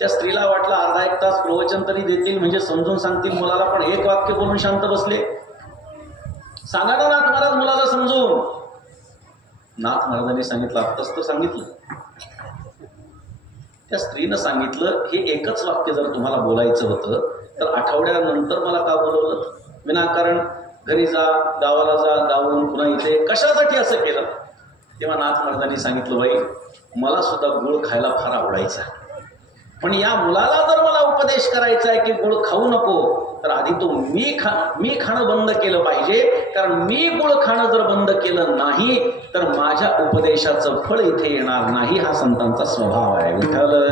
त्या स्त्रीला वाटलं अर्धा 1 तास प्रवचन तरी देतील म्हणजे समजून सांगतील मुलाला, पण 1 वाक्य बोलून शांत बसले. सांगा ना नाथ महाराज मुलाला समजून. नाथ महाराजांनी सांगितलं, आत्ताच तर सांगितलं. त्या स्त्रीनं सांगितलं, हे एकच वाक्य जर तुम्हाला बोलायचं होतं तर आठवड्यानंतर मला का बोलवलं? विनाकारण घरी जा, गावाला जा, गावून पुन्हा इथे कशासाठी असं केलं? तेव्हा नाथ महाराजांनी सांगितलं, बाई मला सुद्धा गुळ खायला फार आवडायचा, पण या मुलाला जर मला उपदेश करायचा आहे की गुळ खाऊ नको, तर आधी तो मी खाणं बंद केलं पाहिजे. कारण मी गुळ खाणं जर बंद केलं नाही तर माझ्या उपदेशाचं फळ इथे येणार नाही. हा संतांचा स्वभाव आहे. विठ्ठल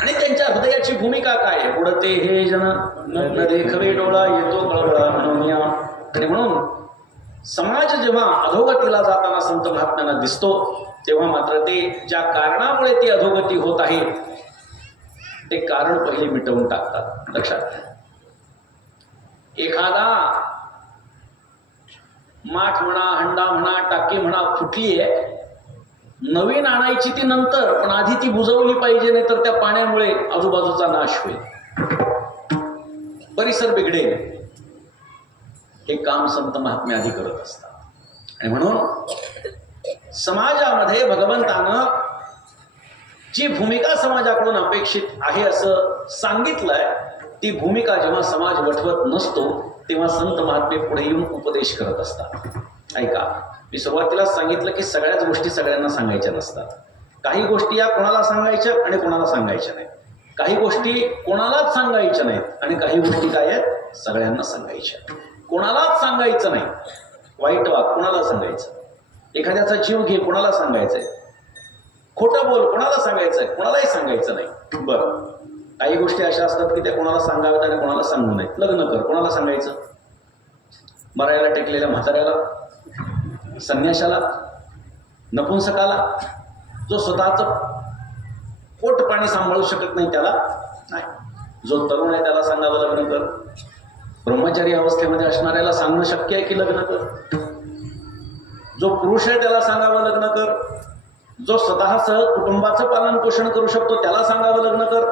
आणि त्यांच्या हृदयाची भूमिका काय आहे? उडते हे जन न देखवे डोळा येतो कळवळा म्हणून या. आणि म्हणून समाज जेव्हा अधोगतीला जाताना संत महात्म्यांना दिसतो तेव्हा मात्र ते ज्या कारणामुळे ती अधोगती होत आहे ते कारण पहिले मिटवून टाकतात. लक्षात घ्या. एखादा माठ म्हणा, हंडा म्हणा, टाकी म्हणा फुटली आहे, नवीन आणायची ती नंतर, पण आधी ती बुजवली पाहिजे, नाही तर त्या पाण्यामुळे आजूबाजूचा नाश होईल, परिसर बिघडेल. हे काम संत महात्मे आधी करत असतात. आणि म्हणून समाजामध्ये भगवंतानं जी भूमिका समाजाकडून अपेक्षित आहे असं सांगितलंय, ती भूमिका जेव्हा समाज वठवत नसतो तेव्हा संत महात्मे पुढे येऊन उपदेश करत असतात. ऐका, मी सुरुवातीलाच सांगितलं की सगळ्याच गोष्टी सगळ्यांना सांगायच्या नसतात. काही गोष्टी या कोणाला सांगायच्या आणि कोणाला सांगायच्या नाहीत. काही गोष्टी कोणालाच सांगायच्या नाहीत आणि काही गोष्टी काय आहेत सगळ्यांना सांगायच्या. कोणालाच सांगायचं नाही. वाईट वाग कोणाला सांगायचं, एखाद्याचा जीव घे कोणाला सांगायचंय, खोटं बोल कोणाला सांगायचंय, कोणालाही सांगायचं नाही. बरं, काही गोष्टी अशा असतात की त्या कोणाला सांगाव्यात आणि कोणाला सांगू नयेत. लग्न कर कोणाला सांगायचं, मरायला टेकलेल्या म्हाताऱ्याला, संन्याशाला, नपुंसकाला, जो स्वतःचं पोट पाणी सांभाळू शकत नाही त्याला नाही. जो तरुण आहे त्याला सांगावं लग्न कर. ब्रह्मचारी अवस्थेमध्ये असणाऱ्याला सांगणं शक्य आहे की लग्न कर. जो पुरुष आहे त्याला सांगावं लग्न कर. जो स्वतःसह कुटुंबाचं पालन पोषण करू शकतो त्याला सांगावं लग्न कर.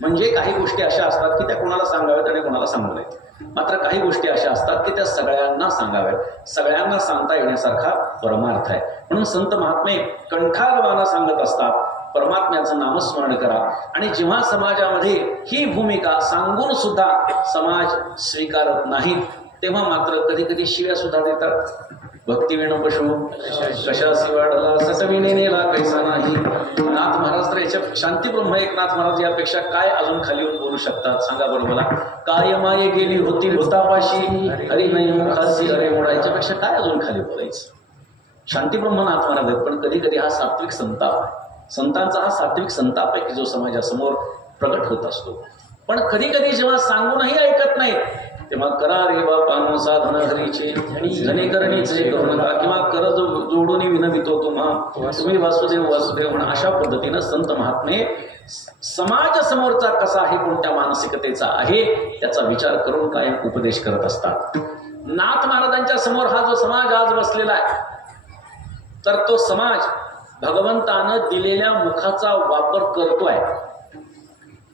म्हणजे काही गोष्टी अशा असतात की त्या कोणाला सांगाव्यात आणि कोणाला सांगू नयेत. मात्र काही गोष्टी अशा असतात की त्या सगळ्यांना सांगाव्यात. सगळ्यांना सांगता येण्यासारखा परमार्थ आहे. म्हणून संत महात्मे कंठारवाना सांगत असतात, परमात्म्याचं नामस्मरण करा. आणि जेव्हा समाजामध्ये ही भूमिका सांगून सुद्धा समाज स्वीकारत नाही तेव्हा मात्र कधी कधी शिव्या सुद्धा देतात. भक्ती विण पशु कशासी वाढला सटविने नेला कैसा नाही. नाथ महाराज तर याच्या शांतीब्रह्म एकनाथ महाराज यापेक्षा काय अजून खाली येऊन बोलू शकतात सांगा बरं मला. काय माये गेली होती भूतापाशी अरे नाही मुखासी अरे मोडा, याच्यापेक्षा काय अजून खाली बोलायचं. शांतीब्रह्म नाथ महाराज आहेत, पण कधी कधी हा सात्विक संताप आहे. संतांचा हा सात्विक संताप आहे की जो समाजासमोर प्रकट होत असतो. पण कधी कधी जेव्हा सांगूनही ऐकत नाहीत तेव्हा करा रे बापानो साधन हरीचे धनेकरणीचे करू नका, किंवा कर जोडून विनवितो तुम्ही वासुदेव वासुदेव म्हणा. अशा पद्धतीनं संत महात्मे समाज समोरचा कसा आहे, कोणत्या मानसिकतेचा आहे त्याचा विचार करून काय उपदेश करत असतात. नाथ महाराजांच्या समोर हा जो समाज आज बसलेला आहे तर तो समाज भगवंतानं दिलेल्या मुखाचा वापर करतोय,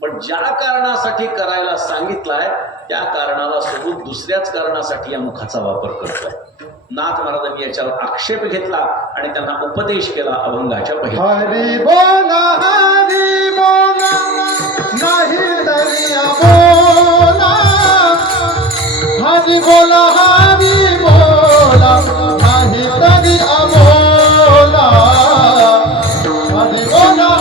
पण ज्या कारणासाठी करायला सांगितलाय त्या कारणाला सोडून दुसऱ्याच कारणासाठी या मुखाचा वापर करतोय. नाथ महाराजांनी याच्यावर आक्षेप घेतला आणि त्यांना उपदेश केला अभंगाच्या पहिल्या. हरी बोला नाही दरिया बोला, हरी बोला नाही दरिया बोला, हरी बोला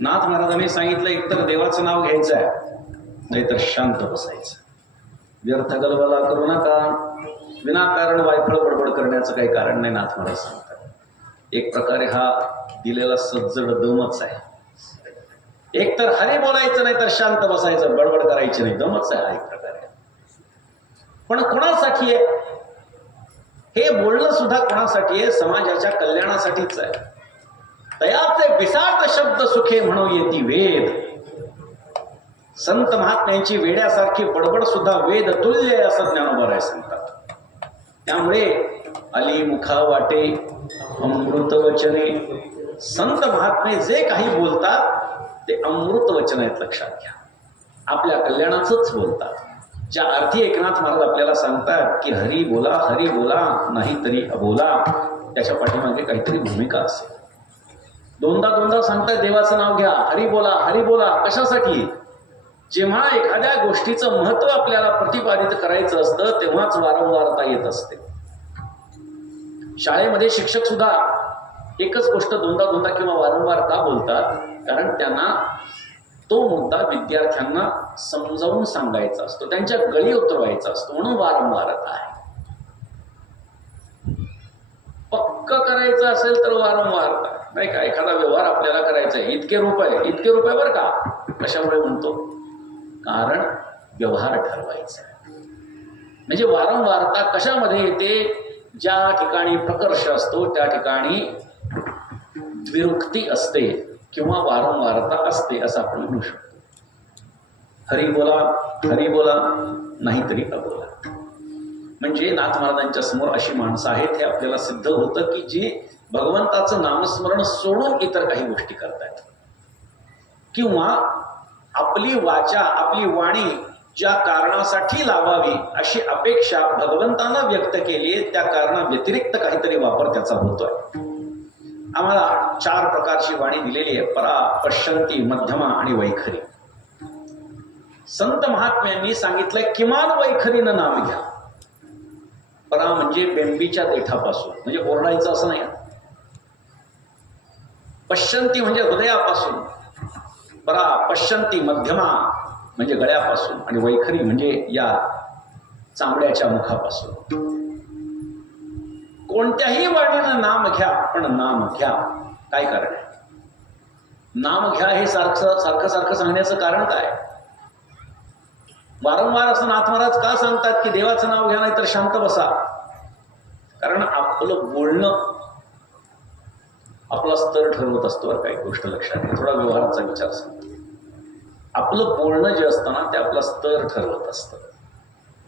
नाथ महाराजांनी सांगितलं एकतर देवाचं नाव घ्यायचं आहे नाहीतर शांत बसायचं. व्यर्थ गलबला करू नका. विनाकारण वायफळ बडबड करण्याचं काही कारण नाही. नाथ महाराज सांगतात एक प्रकारे हा दिलेला सज्जड दमच आहे. एकतर हरी बोलायचं नाही तर शांत बसायचं, बडबड करायची नाही, दमच आहे हा एक प्रकारे. पण कोणासाठी आहे हे बोलणं? सुद्धा कोणासाठी आहे? समाजाच्या कल्याणासाठीच आहे. तयाचे विसाट शब्द सुखे म्हणू येती वेद. संत महात्म्यांची वेड्यासारखी बडबड सुद्धा वेद तुल्य आहे असं ज्ञानोबा राय सांगतात. त्यामुळे अली मुखा वाटे अमृत वचने. संत महात्मे जे काही बोलतात ते अमृत वचन आहेत, लक्षात घ्या. आपल्या कल्याणाचंच बोलतात. ज्या अर्थी एकनाथ महाराज आपल्याला सांगतात की हरी बोला नाही तरी अबोला, त्याच्या पाठीमागे काहीतरी भूमिका असेल. दोनदा सांगतात देवाचं नाव घ्या, हरी बोला. कशासाठी? जेव्हा एखाद्या गोष्टीचं महत्व आपल्याला प्रतिपादित करायचं असतं तेव्हाच वारंवारता येत असते. शाळेमध्ये शिक्षक सुद्धा एकच गोष्ट दोनदा किंवा वारंवार का बोलतात? कारण त्यांना तो मुद्दा विद्यार्थ्यांना समजावून सांगायचा असतो, त्यांच्या गळी उतरवायचा असतो, म्हणून वारंवारता आहे. पक्क करायचं असेल तर वारंवारता नाही का. एखादा व्यवहार आपल्याला करायचा आहे, इतके रुपये बरं का. कशामुळे म्हणतो? कारण व्यवहार ठरवायचा आहे. म्हणजे वारंवारता कशामध्ये येते? ज्या ठिकाणी प्रकर्ष असतो त्या ठिकाणी द्विरुक्ती असते किंवा वारंवारता असते असं आपण म्हणू शकतो. हरी बोला नाहीतरी अबोला. म्हणजे नाथ महाराजांच्या समोर अशी माणसं आहेत हे आपल्याला सिद्ध होतं की जी भगवंताचं नामस्मरण सोडून इतर काही गोष्टी करतायत किंवा आपली वाचा आपली वाणी ज्या कारणासाठी लावावी अशी अपेक्षा भगवंतानं व्यक्त केली आहे, त्या कारणा व्यतिरिक्त काहीतरी वापर त्याचा होतोय. आम्हाला 4 प्रकारची वाणी दिलेली आहे: परा, पश्यंती, मध्यमा आणि वैखरी. संत महात्म्यांनी सांगितलंय किमान वैखरीनं नाम घ्या. परा म्हणजे बेंबीच्या देठापासून, म्हणजे ओरडायचं असं नाही. पश्यंती म्हणजे हृदयापासून, परा पश्यंती, मध्यमा म्हणजे गळ्यापासून आणि वैखरी म्हणजे या चांबड्याच्या मुखापासून. कोणत्याही वाणीनं नाम घ्या, पण नाम घ्या. काय कारण आहे? नाम घ्या हे सारखं सांगण्याचं कारण काय? वारंवार असं नाथ महाराज का सांगतात की देवाचं नाव घ्या नाही तर शांत बसा? कारण आपलं बोलणं आपला स्तर ठरवत असतो. काही गोष्ट लक्षात घ्या, थोडा व्यवहाराचा विचार सांगतो. आपलं बोलणं जे असतं ना ते आपला स्तर ठरवत असतं.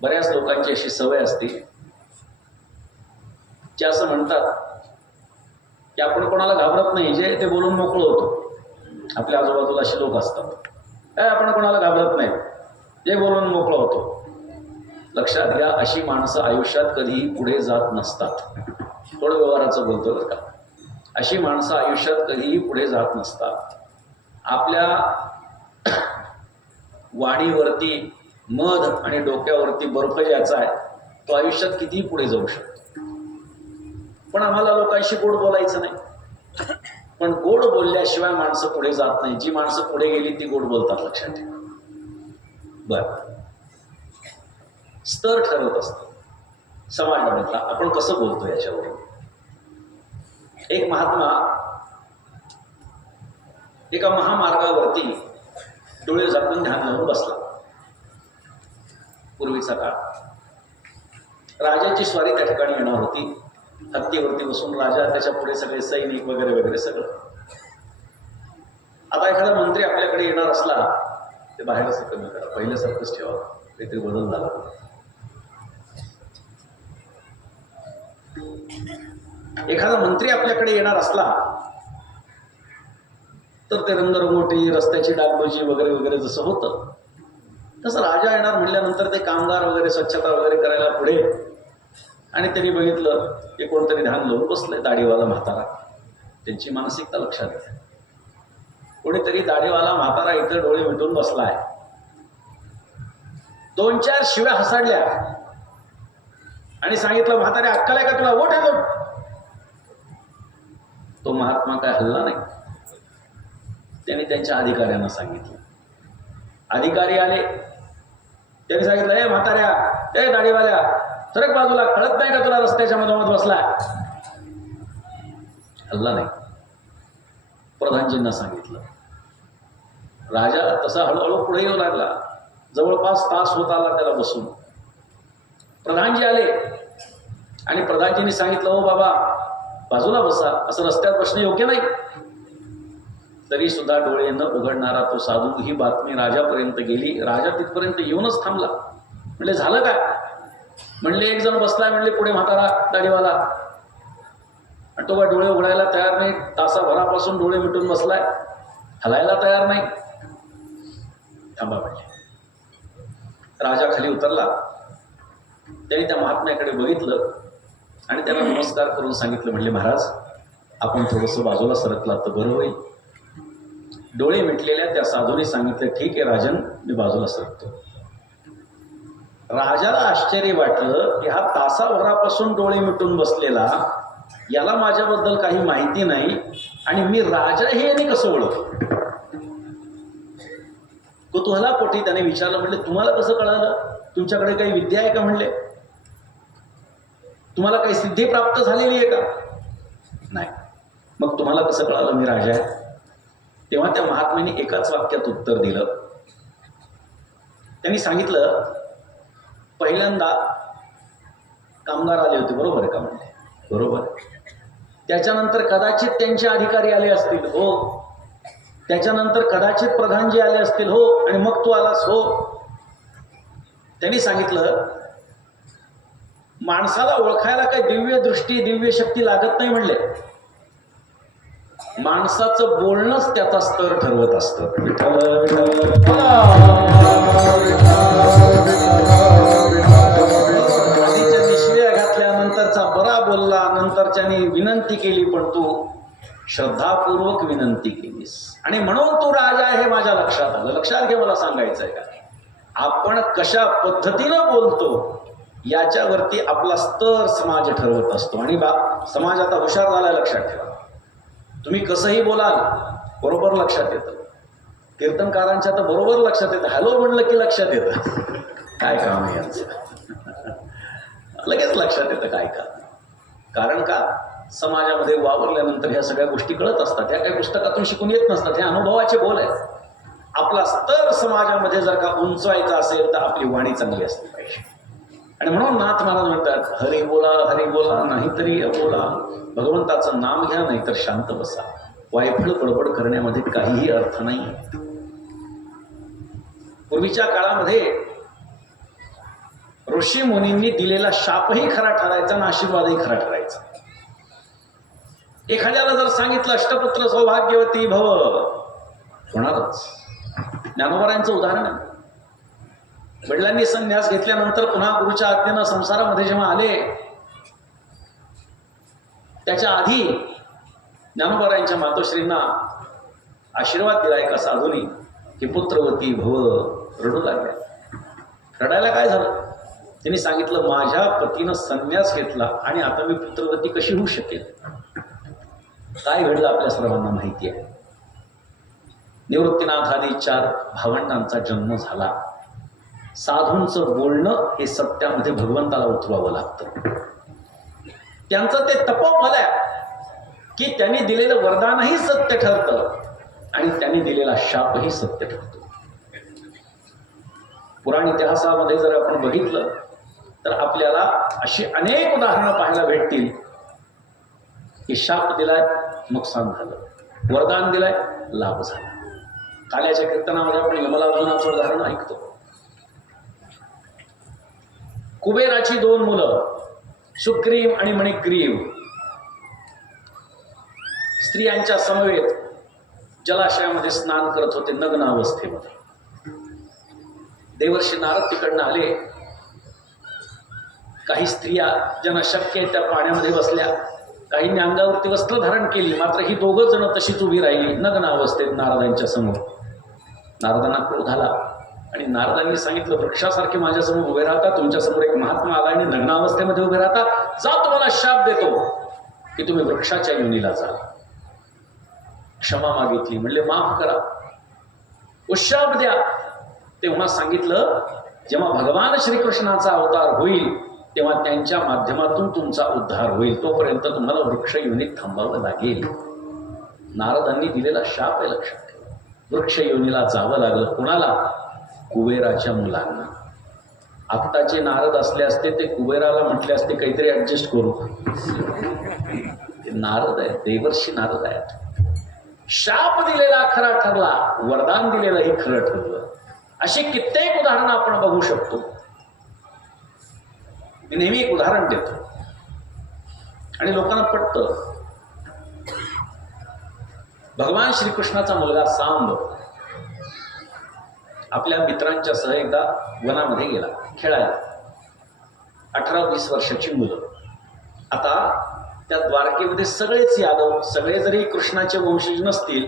बऱ्याच लोकांची अशी सवय असते की असं म्हणतात की आपण कोणाला घाबरत नाही, जे ते बोलून मोकळं होतो. आपल्या आजूबाजूला असे लोक असतात, आपण कोणाला घाबरत नाही, जे बोलून मोकळं होतो. लक्षात घ्या, अशी माणसं आयुष्यात कधीही पुढे जात नसतात. थोडं व्यवहाराचं बोलतो बरं का. अशी माणसं आयुष्यात कधीही पुढे जात नसतात. आपल्या वाणीवरती मध आणि डोक्यावरती बर्फ ज्याचा आहे तो आयुष्यात कितीही पुढे जाऊ शकतो. पण आम्हाला लोकांशी गोड बोलायचं नाही. पण गोड बोलल्याशिवाय माणसं पुढे जात नाही. जी माणसं पुढे गेली ती गोड बोलतात, लक्षात ठेवा. बर, स्तर ठरवत असतं समाजामधला आपण कसं बोलतो याच्यावर. एक महात्मा एका महामार्गावरती डोळे झाकून ध्यान लावून बसला. पूर्वीचा काळ, राजाची स्वारी त्या ठिकाणी येणार होती. हत्तीवरती बसून राजा, त्याच्या पुढे सगळे सैनिक वगैरे वगैरे सगळं. आता एखादा मंत्री आपल्याकडे येणार असला ते बाहेरच कमी करा, पहिल्यासारखंच ठेवा, काहीतरी बदल झाला. एखादा मंत्री आपल्याकडे येणार असला तर ते रंगरंगोटी, रस्त्याची डागडोजी वगैरे वगैरे जसं होतं तसं राजा येणार म्हणल्यानंतर ते कामगार वगैरे स्वच्छता वगैरे करायला पुढे. आणि त्यांनी बघितलं की कोणतरी ध्यान लावून बसलंय, दाढीवाला म्हातारा. त्यांची मानसिकता लक्षात घ्या. कोणीतरी दाढीवाला म्हातारा इथं डोळे मिटून बसलाय. 2-4 शिव्या हसाडल्या आणि सांगितलं, म्हातारे अक्कल आहे का तुला, ओठ आहे. 2 तो. 'तो महात्मा काय हल्ला नाही. त्यांनी त्यांच्या अधिकाऱ्यांना सांगितलं. अधिकारी आले, त्यांनी सांगितलं, ए म्हाताऱ्या, ए दाढीवाल्या, सरक बाजूला, कळत नाही का तुला रस्त्याच्या मधोमध बसलाय? हल्ला नाही. प्रधानजींना सांगितलं. राजा तसा हळूहळू पुढे येऊ लागला. जवळपास तास होत आला त्याला बसून. प्रधानजी आले आणि प्रधानजींनी सांगितलं, ओ बाबा बाजूला बसा, असं रस्त्यात बसणं योग्य नाही. तरी सुद्धा डोळे न उघडणारा तो साधू, ही बातमी राजापर्यंत गेली. राजा तिथपर्यंत येऊनच थांबला. म्हणले, झालं काय? म्हणले, एक जण बसलाय. म्हणले, पुढे म्हातारा दाढीवाला, आणि तो डोळे उघडायला तयार नाही. तासाभरापासून डोळे मिटून बसलाय, हलायला तयार नाही. थांबा म्हणले. राजा खाली उतरला. त्यांनी त्या महात्म्याकडे बघितलं आणि त्यांना नमस्कार करून सांगितलं. म्हणले, महाराज आपण थोडंसं बाजूला सरकला तर बरं होईल. डोळे मिटलेल्या त्या साधूने सांगितलं, ठीक आहे राजन, मी बाजूला सरकतो. राजाला आश्चर्य वाटलं की हा तासाभरापासून डोळे मिटून बसलेला, याला माझ्याबद्दल काही माहिती नाही आणि मी राजा हे याने कसं ओळखलं? कुतूहला पोटी त्याने विचारलं. म्हणले, तुम्हाला कसं कळालं? तुमच्याकडे काही विद्या आहे का? म्हणले, तुम्हाला काही सिद्धी प्राप्त झालेली आहे का? नाही. मग तुम्हाला कसं कळालं मी राजा आहे? तेव्हा त्या महात्म्याने एकाच वाक्यात उत्तर दिलं. त्यांनी सांगितलं, पहिल्यांदा कामगार आले होते, बरोबर आहे का? म्हणले, बरोबर. त्याच्यानंतर कदाचित त्यांचे अधिकारी आले असतील, हो. त्याच्यानंतर कदाचित प्रधानजी आले असतील, हो. आणि मग तू आलास, हो. त्यांनी सांगितलं, माणसाला ओळखायला काही दिव्य दृष्टी, दिव्य शक्ती लागत नाही. म्हणले, माणसाचं बोलणंच त्याचा स्तर ठरवत असतं. आधीच्या शिव्या घातल्यानंतरचा बरा बोलला, नंतरच्याने विनंती केली, पण तू श्रद्धापूर्वक विनंती केलीस आणि म्हणून तू राजा आहे हे माझ्या लक्षात आलं. लक्षात घे, मला सांगायचंय का, आपण कशा पद्धतीनं बोलतो याच्यावरती आपला स्तर समाज ठरवत असतो. आणि समाज आता हुशार झालाय, लक्षात ठेवा. तुम्ही कसंही बोलाल बरोबर लक्षात येतं. कीर्तनकारांच्या तर बरोबर लक्षात येतं. हॅलो म्हणलं की लक्षात येतं काय काम आहे यांचं. लगेच लक्षात येतं काय काम. कारण का, समाजामध्ये वावरल्यानंतर ह्या सगळ्या गोष्टी कळत असतात. ह्या काही पुस्तकातून शिकून येत नसतात. हे अनुभवाचे बोल आहेत. आपला स्तर समाजामध्ये जर का उंचवायचा असेल तर आपली वाणी चांगली असली पाहिजे. आणि म्हणून नाथ महाराज म्हणतात, हरी बोला नाहीतरी बोला, भगवंताचं नाम घ्या नाहीतर शांत बसा. वायफळ बडबड करण्यामध्ये काहीही अर्थ नाही. पूर्वीच्या काळामध्ये ऋषी मुनींनी दिलेला शापही खरा ठरायचा आणि आशीर्वादही खरा ठरायचा. एखाद्याला जर सांगितलं अष्टपुत्र सौभाग्यवती भव, होणारच. ज्ञानोबारायांचं उदाहरण आहे. वडिलांनी संन्यास घेतल्यानंतर पुन्हा गुरुच्या आज्ञेनं संसारामध्ये जेव्हा आले, त्याच्या आधी ज्ञानोबारायांच्या मातोश्रींना आशीर्वाद दिला एका साधूनी की पुत्रवती भव. रडू लागल्या. रडायला काय झालं? त्यांनी सांगितलं, माझ्या पतीनं संन्यास घेतला आणि आता मी पुत्रवती कशी होऊ शकेल? काय घडलं आपल्या सर्वांना माहिती आहे. निवृत्तीनाथादी 4 भावंडांचा जन्म झाला. साधूंचं बोलणं हे सत्यामध्ये भगवंताला उतरवावं लागतं. त्यांचं ते तपोबल आहे की त्यांनी दिलेलं वरदानही सत्य ठरतं आणि त्यांनी दिलेला शापही सत्य ठरतो. पुराण इतिहासामध्ये जर आपण बघितलं तर आपल्याला अशी अनेक उदाहरणं पाहायला भेटतील की शाप दिलाय, नुकसान झालं, वरदान दिलाय, लाभ झाला. काल्याच्या कीर्तनामध्ये आपण यमलार्जुनाचं उदाहरण ऐकतो. कुबेराची 2 मुलं, सुग्रीव आणि मणिग्रीव, स्त्रियांच्या समवेत जलाशयामध्ये स्नान करत होते नग्न अवस्थेमध्ये. देवर्षी नारद तिकडनं आले. काही स्त्रिया ज्यांना शक्य आहे त्या पाण्यामध्ये बसल्या, काहींनी अंगावरती वस्त्र धारण केली, मात्र ही 2 जण तशीच उभी राहिली नग्न अवस्थेत नारदांच्या समोर. नारदांना क्रोध झाला आणि नारदांनी सांगितलं, वृक्षासारखे माझ्यासमोर उभे राहता, तुमच्यासमोर एक महात्मा आला आणि नग्न अवस्थेमध्ये उभे राहता, जा तुम्हाला शाप देतो की तुम्ही वृक्षाच्या योनीला जा. क्षमा मागितली, म्हणले माफ करा, उशाप द्या. तेव्हा सांगितलं जेव्हा भगवान श्रीकृष्णाचा अवतार होईल तेव्हा त्यांच्या माध्यमातून तुमचा उद्धार होईल, तोपर्यंत तुम्हाला वृक्ष योनीत थांबावं लागेल. नारदांनी दिलेला शाप आहे, लक्षात ठेवा. वृक्ष योनीला जावं लागलं. कुणाला? कुबेराच्या मुलांना. आत्ताचे नारद असले असते ते कुबेराला म्हटले असते काहीतरी ऍडजस्ट करू. ते नारद आहे, देवर्षी नारद आहेत. शाप दिलेला खरा ठरला, वरदान दिलेलंही खरं ठरलं. अशी कित्येक उदाहरणं आपण बघू शकतो. मी नेहमी एक उदाहरण देतो आणि लोकांना पटतं. भगवान श्रीकृष्णाचा मुलगा सांब आपल्या मित्रांच्या सह एकदा वनामध्ये गेला खेळायला. 18-20 वर्षाची मुलं. आता त्या द्वारकेमध्ये सगळेच यादव, सगळे जरी कृष्णाचे वंशज नसतील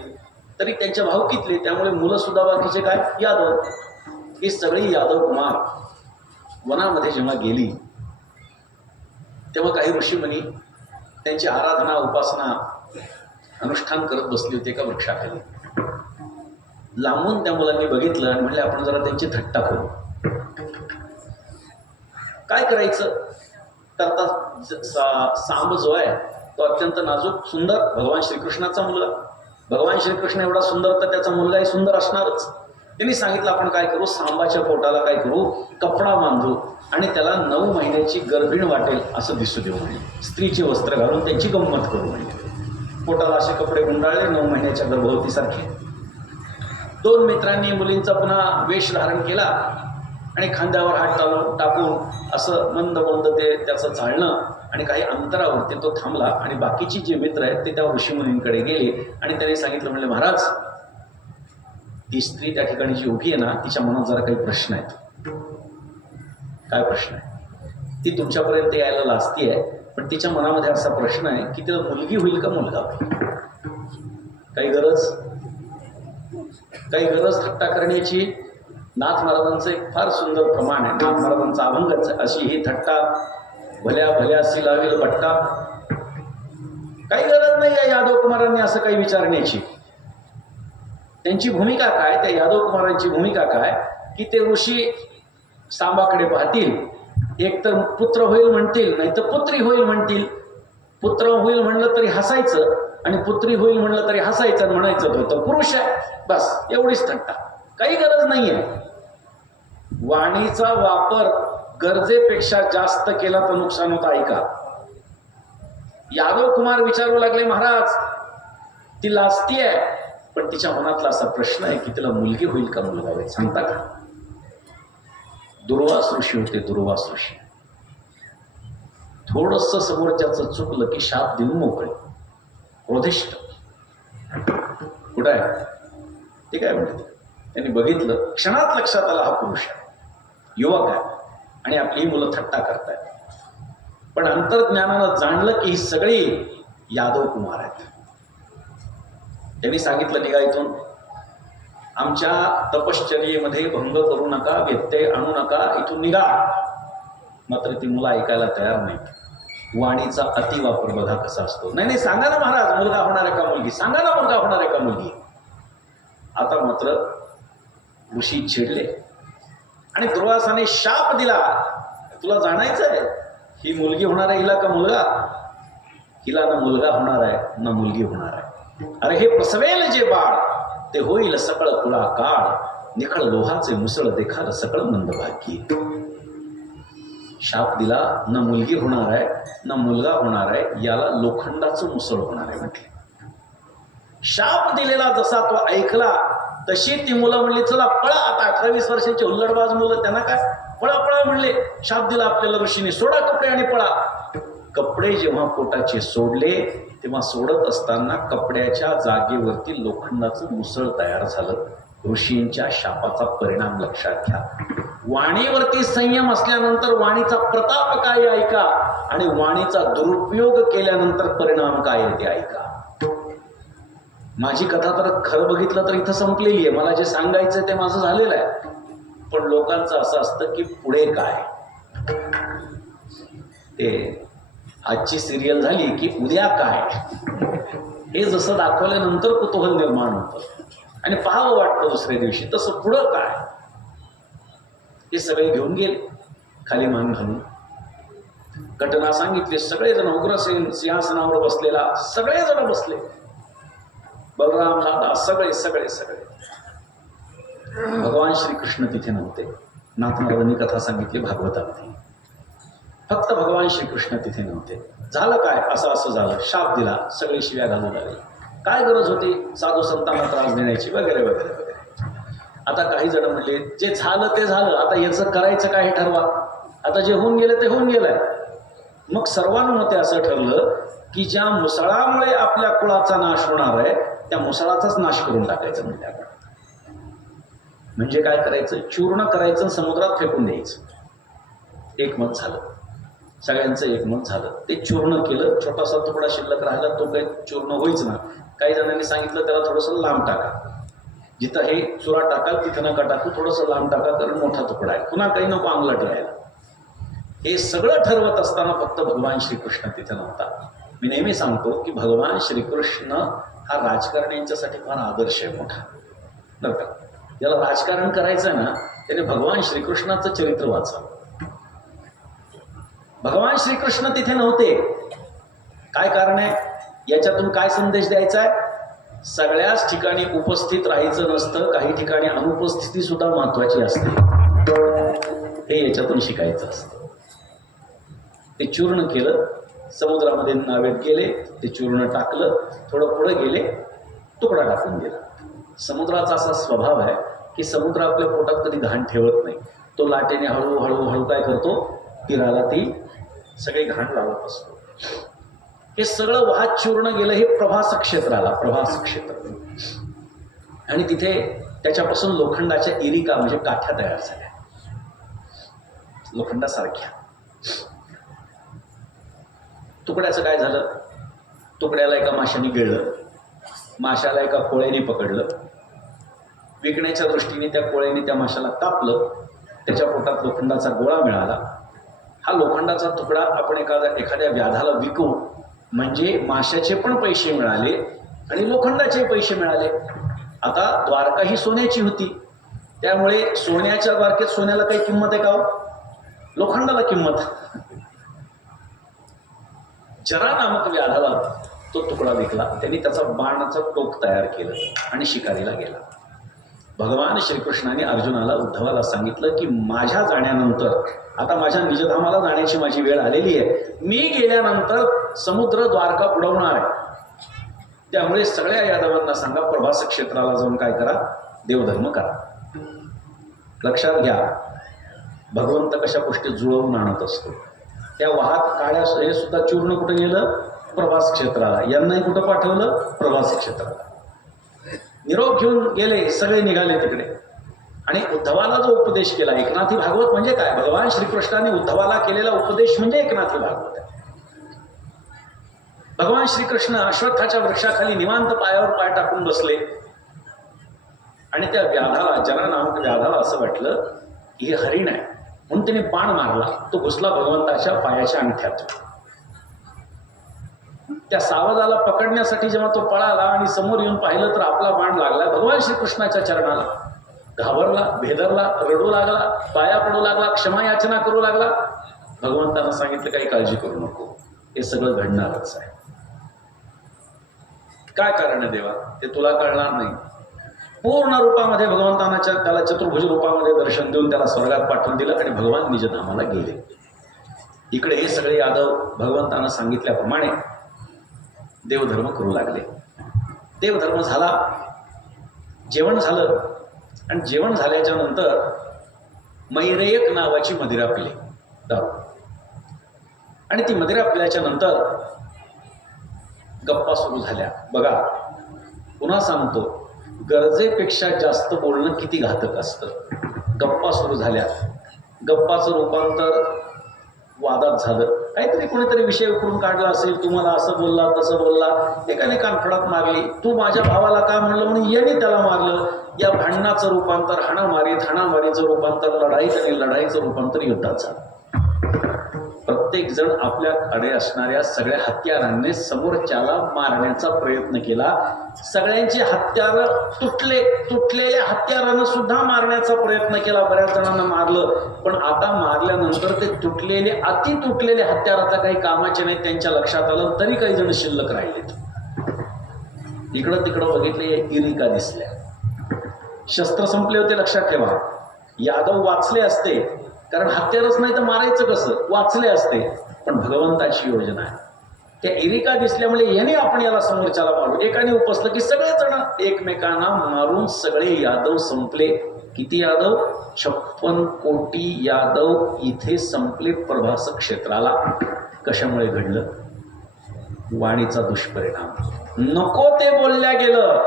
तरी त्यांच्या भावकीतले, त्यामुळे मुलं सुद्धा बाकीचे काय यादव. ही सगळी यादव कुमार वनामध्ये जेव्हा गेली तेव्हा काही ऋषीमुनी त्यांची आराधना उपासना अनुष्ठान करत बसली होते एका वृक्षाखाली. लांबून त्या मुलांनी बघितलं आणि म्हणले आपण जरा त्यांची थट्टा करू. काय करायचं तर आता सांब जो आहे तो अत्यंत नाजूक सुंदर भगवान श्रीकृष्णाचा मुलगा. भगवान श्रीकृष्ण एवढा सुंदर तर त्याचा मुलगाही सुंदर असणारच. त्यांनी सांगितलं आपण काय करू, सांबाच्या पोटाला काय करू, कपडा बांधू आणि त्याला 9 महिन्याची गर्भिण वाटेल असं दिसू देऊ म्हणे. स्त्रीचे वस्त्र घालून त्यांची गंमत करू म्हणे. पोटाला असे कपडे गुंडाळले 9 महिन्याच्या गर्भवतीसारखे. 2 मित्रांनी मुलींचा पुन्हा वेश धारण केला आणि खांद्यावर हात टाकून असं मंद मंद ते त्याचं चालणं आणि काही अंतरावरती तो थांबला आणि बाकीची जे मित्र आहेत ते त्या ऋषीमुनींकडे गेले आणि त्याने सांगितलं, म्हणले महाराज ती स्त्री त्या ठिकाणी जी उभी आहे ना तिच्या मनात जरा काही प्रश्न आहेत. काय प्रश्न आहे? ती तुमच्यापर्यंत यायला लाजती आहे पण तिच्या मनामध्ये असा प्रश्न आहे की तिला मुलगी होईल का मुलगा होईल. काही गरज थट्टा करण्याची. नाथ महाराजांचं एक फार सुंदर प्रमाण आहे. नाथ महाराजांचा अभंगच अशी ही थट्टा भल्या भल्यासी लावेल बट्टा. काही गरज नाही आहे यादव कुमारांनी असं काही विचारण्याची. त्यांची भूमिका काय, त्या यादव कुमारांची भूमिका काय की ते ऋषी सांबाकडे पाहतील, एक तर पुत्र होईल म्हणतील नाही तर पुत्री होईल म्हणतील. पुत्र होईल म्हणलं तरी हसायचं आणि पुत्री होईल म्हणलं तरी हसायचं आणि म्हणायचं होतं पुरुष आहे. बस एवढीच थट्टा, काही गरज नाहीये. वाणीचा वापर गरजेपेक्षा जास्त केला तर नुकसान होतं. ऐका, यादव कुमार विचारू लागले महाराज ती लाजती आहे पण तिच्या मनातला असा प्रश्न आहे की तिला मुलगी होईल का मुलगा होईल, सांगता का? दुर्वास ऋषी होते, दुर्वास ऋषी. थोडंसं समोरच्याचं चुकलं की शाप देऊन मोकळे. क्रोधिष्ठ कुठं आहे ते काय म्हणते, त्यांनी बघितलं, क्षणात लक्षात आला हा पुरुष आहे, युवक आहे आणि आपली मुलं थट्टा करतायत. पण अंतर्ज्ञानानं जाणलं की ही सगळी यादव कुमार आहेत. त्यांनी सांगितलं निघा इथून, आमच्या तपश्चर्येमध्ये भंग करू नका, व्यत्यय आणू नका, इथून निघा. मात्र ती मुलं ऐकायला तयार नाही. वाणीचा अतिवापर बघा कसा असतो. नाही सांगा ना महाराज मुलगा होणार आहे का मुलगी, सांगा ना मुलगा होणार आहे का मुलगी. आता मात्र ऋषी चिडले आणि दुर्वासाने शाप दिला, तुला जाणायचंय ही मुलगी होणार आहे हिला का मुलगा, हिला ना मुलगा होणार आहे ना मुलगी होणार आहे. अरे हे प्रसवेल जे बाळ ते होईल सकळ कुळा काळ, निखळ लोहाचे मुसळ देखाल सकळ मंदभागी. शाप दिला, न मुलगी होणार आहे न मुलगा होणार आहे, याला लोखंडाचं मुसळ होणार आहे म्हटले. शाप दिलेला जसा तो ऐकला तशी ती मुलं म्हणली चला पळा. आता 18-20 वर्षाची हुल्लडबाज मुलं, त्यांना काय पळा पळा म्हणले. शाप दिला आपल्याला ऋषीने, सोडा कपडे आणि पळा. कपडे जेव्हा पोटाचे सोडले तेव्हा सोडत असताना कपड्याच्या जागेवरती लोखंडाचं मुसळ तयार झालं. ऋषींच्या शापाचा परिणाम लक्षात घ्या. वाणीवरती संयम असल्यानंतर वाणीचा प्रताप काय ऐका आणि वाणीचा दुरुपयोग केल्यानंतर परिणाम काय आहे ते ऐका. माझी कथा तर खरं बघितलं तर इथं संपलेली आहे. मला जे सांगायचं ते माझं झालेलं आहे. पण लोकांचं असं असतं की पुढे काय, ते आजची सिरियल झाली की उद्या काय. हे जसं दाखवल्यानंतर कुतूहल निर्माण होतं आणि पाहावं वाटतं दुसऱ्या दिवशी, तसं पुढं काय. हे सगळे घेऊन गेले खाली मान घालून. घटना सांगितली. सगळेजण, उग्रसेन सिंहासनावर बसलेला, सगळेजण बसले, बलराम दादा, सगळे सगळे सगळे. भगवान श्रीकृष्ण तिथे नव्हते. नाथनारायणांनी कथा सांगितली भागवतामध्ये. फक्त भगवान श्रीकृष्ण तिथे नव्हते. झालं काय, असं असं झालं, शाप दिला, सगळे शिव्या घालू लागले. काय गरज होती साधू संतांना त्रास देण्याची, वगैरे वगैरे वगैरे. आता काही जण म्हणले, जे झालं ते झालं, आता याचं करायचं काय हे ठरवा. आता जे होऊन गेलं ते होऊन गेलंय. मग सर्वानुमते असं ठरलं की ज्या मुसळामुळे आपल्या कुळाचा नाश होणार आहे त्या मुसळाचाच नाश करून टाकायचं. म्हणजे आपण म्हणजे काय करायचं, चूर्ण करायचं, समुद्रात फेकून द्यायचं. एकमत झालं, सगळ्यांचं एकमत झालं. ते चूर्ण केलं. छोटासा तुकडा शिल्लक राहिला, तो काही चूर्ण होईच ना. काही जणांनी सांगितलं त्याला थोडंसं लांब टाका, जिथं हे चुरा टाकाल तिथं नका टाकू, थोडंसं लांब टाका, कारण मोठा तुकडा आहे, पुन्हा काही नको अंगलट यायला. हे सगळं ठरवत असताना फक्त भगवान श्रीकृष्ण तिथे नव्हता. मी नेहमी सांगतो की भगवान श्रीकृष्ण हा राजकारण्यांच्यासाठी फार आदर्श आहे मोठा. बरं का, ज्याला राजकारण करायचं आहे ना त्याने भगवान श्रीकृष्णाचं चरित्र वाचावं. भगवान श्रीकृष्ण तिथे नव्हते. काय कारण आहे, याच्यातून काय संदेश द्यायचा आहे? सगळ्याच ठिकाणी उपस्थित राहायचं नसतं, काही ठिकाणी अनुपस्थिती सुद्धा महत्वाची असते, हे याच्यातून शिकायचं असतं. ते चूर्ण केलं, समुद्रामध्ये नावेत गेले, ते चूर्ण टाकलं, थोडं पुढे गेले, तुकडा टाकून दिला. समुद्राचा असा स्वभाव आहे की समुद्र आपल्या पोटात कधी घाण ठेवत नाही. तो लाटेने हळूहळू हळू काय करतो, तीराला ती सगळी घाण लावत असतो. हे सगळं वाहत चूर्ण गेलं. हे प्रभास क्षेत्राला, प्रभास क्षेत्र. आणि तिथे त्याच्यापासून लोखंडाच्या इरिका म्हणजे काठ्या तयार झाल्या, लोखंडासारख्या. तुकड्याचं काय झालं, तुकड्याला एका माशाने गिळलं, माशाला एका कोळ्याने पकडलं, विकण्याच्या दृष्टीने त्या कोळ्याने त्या माशाला कापलं, त्याच्या पोटात लोखंडाचा गोळा मिळाला. हा लोखंडाचा तुकडा आपण एखाद्या व्याधाला विकू म्हणजे माशाचे पण पैसे मिळाले आणि लोखंडाचे पैसे मिळाले. आता द्वारका ही सोन्याची होती, त्यामुळे सोन्याच्या द्वारकेत सोन्याला काही किंमत आहे का हो? लोखंडाला किंमत. जरा नामक व्याधाला तो तुकडा विकला. त्यांनी त्याचा बाणाचं टोक तयार केलं आणि शिकारीला गेला. भगवान श्रीकृष्णाने अर्जुनाला, उद्धवाला सांगितलं की माझ्या जाण्यानंतर आता माझ्या निजधामाला जाण्याची माझी वेळ आलेली आहे. मी गेल्यानंतर समुद्र द्वारका बुडवणार आहे. त्यामुळे सगळ्या यादवांना सांगा प्रभास क्षेत्राला जाऊन काय करा, देवधर्म करा. लक्षात घ्या, भगवंत कशा गोष्टी जुळवून आणत असतो. त्या वाहत काळ्या हे सुद्धा चूर्ण कुठे गेलं, प्रभास क्षेत्राला. यांनाही कुठं पाठवलं, प्रभास क्षेत्राला. निरोप घेऊन गेले, सगळे निघाले तिकडे. आणि उद्धवाला जो उपदेश केला, एकनाथी भागवत म्हणजे काय, भगवान श्रीकृष्णाने उद्धवाला केलेला उपदेश म्हणजे एकनाथी भागवत आहे. भगवान श्रीकृष्ण अश्वत्थाच्या वृक्षाखाली निवांत पायावर पाय टाकून बसले आणि त्या व्याधाला, जरा नामक व्याधाला असं वाटलं की हे हरिण आहे, म्हणून त्याने बाण मारला. तो घुसला भगवंताच्या पायाच्या अंगठ्यात. त्या सावजाला पकडण्यासाठी जेव्हा तो पळाला आणि समोर येऊन पाहिलं तर आपला बाण लागला भगवान श्रीकृष्णाच्या चरणाला. घाबरला, भेदरला, रडू लागला, पाया पडू लागला, क्षमा याचना करू लागला. भगवंतानं सांगितलं काही काळजी करू नको, हे सगळं घडणारच आहे. काय कारण आहे देवा, ते तुला कळणार नाही. पूर्ण रूपामध्ये भगवंतानाच्या त्याला चतुर्भुज रूपामध्ये दर्शन देऊन त्याला स्वर्गात पाठवून दिलं आणि भगवान निजधामाला गेले. इकडे हे सगळे यादव भगवंतानं सांगितल्याप्रमाणे देवधर्म करू लागले. देवधर्म झाला, जेवण झालं आणि जेवण झाल्याच्या नंतर मैरेयक नावाची मदिरा पिली, दारू. आणि ती मदिरा पिल्याच्या नंतर गप्पा सुरू झाल्या. बघा, पुन्हा सांगतो, गरजेपेक्षा जास्त बोलणं किती घातक असतं. गप्पा सुरू झाल्या. गप्पाचं रूपांतर वादात झालं. काहीतरी कोणीतरी विषय उकरून काढला असेल, तुम्हाला असं बोलला तसं बोलला, एकाने कानफडात मारली, तू माझ्या भावाला का म्हणलं म्हणून याने त्याला मारलं. या भांडणाचं रूपांतर हाणामारीत, हाणामारीचं रूपांतर लढाईत आणि लढाईचं रूपांतर युद्धात झालं. प्रत्येक जण आपल्याकडे असणाऱ्या सगळ्या हत्यारांनी समोरच्याला मारण्याचा प्रयत्न केला. सगळ्यांची हत्यार तुटलेल्या हत्यारानं सुद्धा मारण्याचा प्रयत्न केला. बऱ्याच जणांना मारलं, पण आता मारल्यानंतर ते अति तुटलेले हत्यार आता काही कामाचे नाहीत त्यांच्या लक्षात आलं, तरी काही जण शिल्लक राहिलेत. इकडं तिकडं बघितले, इरिका दिसल्या. शस्त्र संपले होते, लक्षात ठेवा. यादव वाचले असते, कारण हत्यारच नाही तर मारायचं कसं, वाचले असते. पण भगवंताची योजना आहे. त्या इरिका दिसल्यामुळे याने आपण याला समोरच्याला मारू. एकाने उपसलं की सगळेजण एकमेकांना मारून सगळे यादव संपले. किती यादव? 56 कोटी यादव इथे संपले प्रभास क्षेत्राला. कशामुळे घडलं? वाणीचा दुष्परिणाम. नको ते बोलल्या गेलं.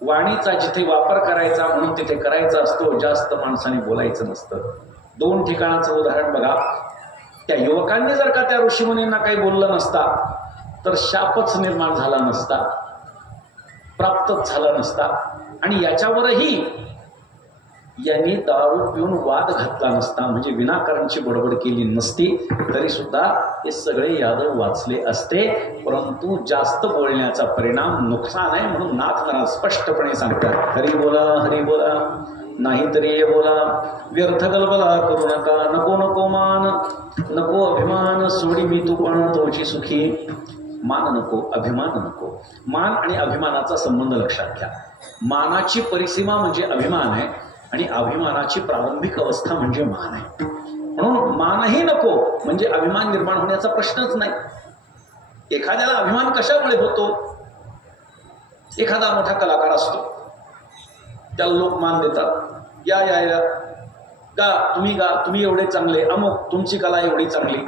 वाणीचा जिथे वापर करायचा म्हणून तिथे करायचा असतो, जास्त माणसाने बोलायचं नसतं. 2 ठिकाणाचं उदाहरण बघा. त्या युवकांनी जर का त्या ऋषीमुनींना काही बोललं नसता तर शापच निर्माण झाला नसता, प्राप्तच झाला नसता. आणि याच्यावरही यांनी दारू पिऊन वाद घातला नसता, म्हणजे विनाकारणची बडबड केली नसती, तरी सुद्धा हे सगळे यादव वाचले असते. परंतु जास्त बोलण्याचा परिणाम नुकसान आहे, म्हणून नाथ महाराज स्पष्टपणे सांगतात, हरी बोला नाही तरी ये बोला, व्यर्थ गलबला करू नका, नको नको मान, नको अभिमान, सोडी मी तू पण तोची सुखी. मान नको, अभिमान नको. मान आणि अभिमानाचा संबंध लक्षात घ्या. मानाची परिसीमा म्हणजे अभिमान आहे आणि अभिमानाची प्रारंभिक अवस्था म्हणजे मान आहे. म्हणून मानही नको म्हणजे अभिमान निर्माण होण्याचा प्रश्नच नाही. एखाद्याला अभिमान कशामुळे होतो? एखादा मोठा कलाकार असतो, त्याला लोक मान देतात, या या या गा, तुम्ही एवढे चांगले, अमुक तुमची कला एवढी चांगली.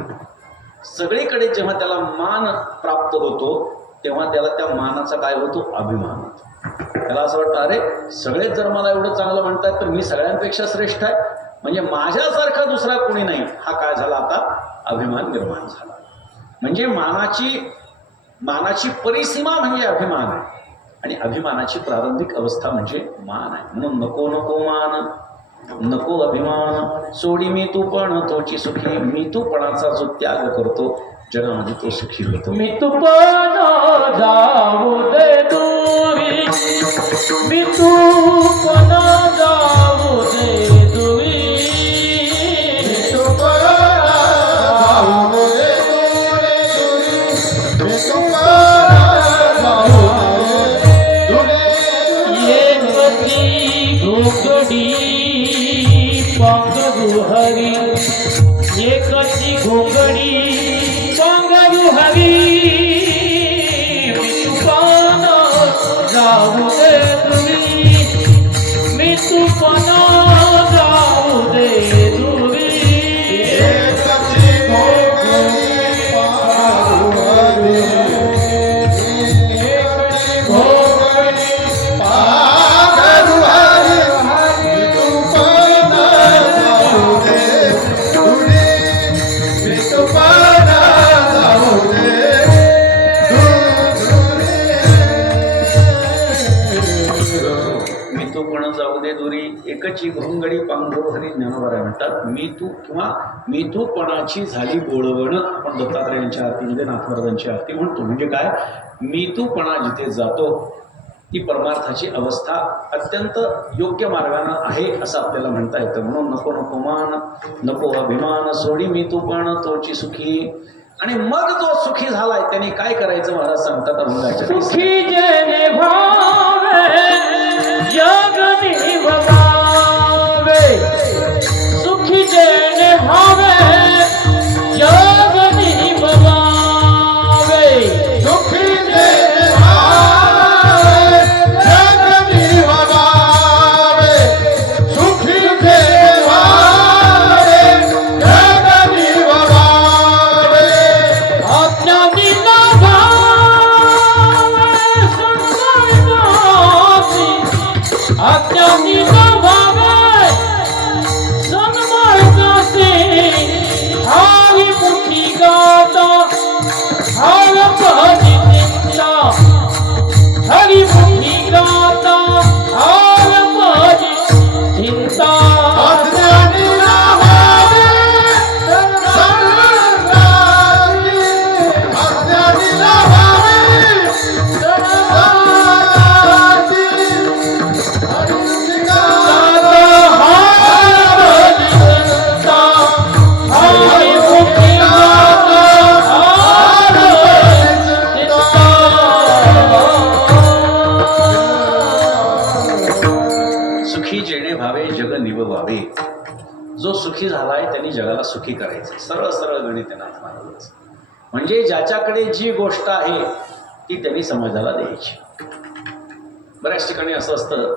सगळीकडे जेव्हा त्याला मान प्राप्त होतो तेव्हा त्याला त्या मानाचा काय होतो? अभिमान होतो. त्याला असं वाटतं, अरे सगळेच जर मला एवढं चांगलं म्हणतात तर मी सगळ्यांपेक्षा श्रेष्ठ आहे, म्हणजे माझ्यासारखा दुसरा कोणी नाही. हा काय झाला? आता अभिमान निर्माण झाला. म्हणजे मानाची परिसीमा म्हणजे अभिमान आहे आणि अभिमानाची प्रारंभिक अवस्था म्हणजे मान आहे. म्हणून नको नको मान, नको अभिमान, सोडी मी तू पण तोची सुखी. मी तूपणाचा जो त्याग करतो जगामध्ये तो सुखी होतो. मी तू पण जाऊ दे दूरी, मी तू पण जाऊ दे दूरी, पांगरू हरी, एकची घोंगडी पांगरू हरी. मी तुपान जाऊ दे दुरी, मी तुपान जाऊ दे दुरी, एकची घोंगडी पांगरू हरी, एकची घोंगडी पांगरू हरी. एकची घोंगडी पांघरू हरी. ज्ञानोबा म्हणतात, मी तू किंवा मी तूपणाची झाली बोळवण. आपण दत्तात्रयांच्या आरतीमध्ये नाथ महाराजांची आरती म्हणतो. म्हणजे काय? मी तूपणा जिथे जातो ती परमार्थाची अवस्था अत्यंत योग्य मार्गानं आहे असं आपल्याला म्हणता येतं. म्हणून नको नको मान, नको अभिमान, सोडी मी तू पण तोची सुखी. आणि मग जो सुखी झालाय त्याने काय करायचं महाराज सांगतात अभंगाच्या. सुखी जेने भावे जग निभवावे, सुखी जेने भावे जग निभवावे, सुखी जेने भावे जग निभवावे, सुखी जेने भावे जग निभवावे. अज्ञानी न भावे संसारनासी, सुखी जेणे भावे जग निववावे. जो सुखी झालाय त्यांनी जगाला सुखी करायचं. सरळ सरळ गणित आहे नाथ महाराजांचं. म्हणजे ज्याच्याकडे जी गोष्ट आहे ती त्यांनी समाजाला द्यायची. बऱ्याच ठिकाणी असं असतं,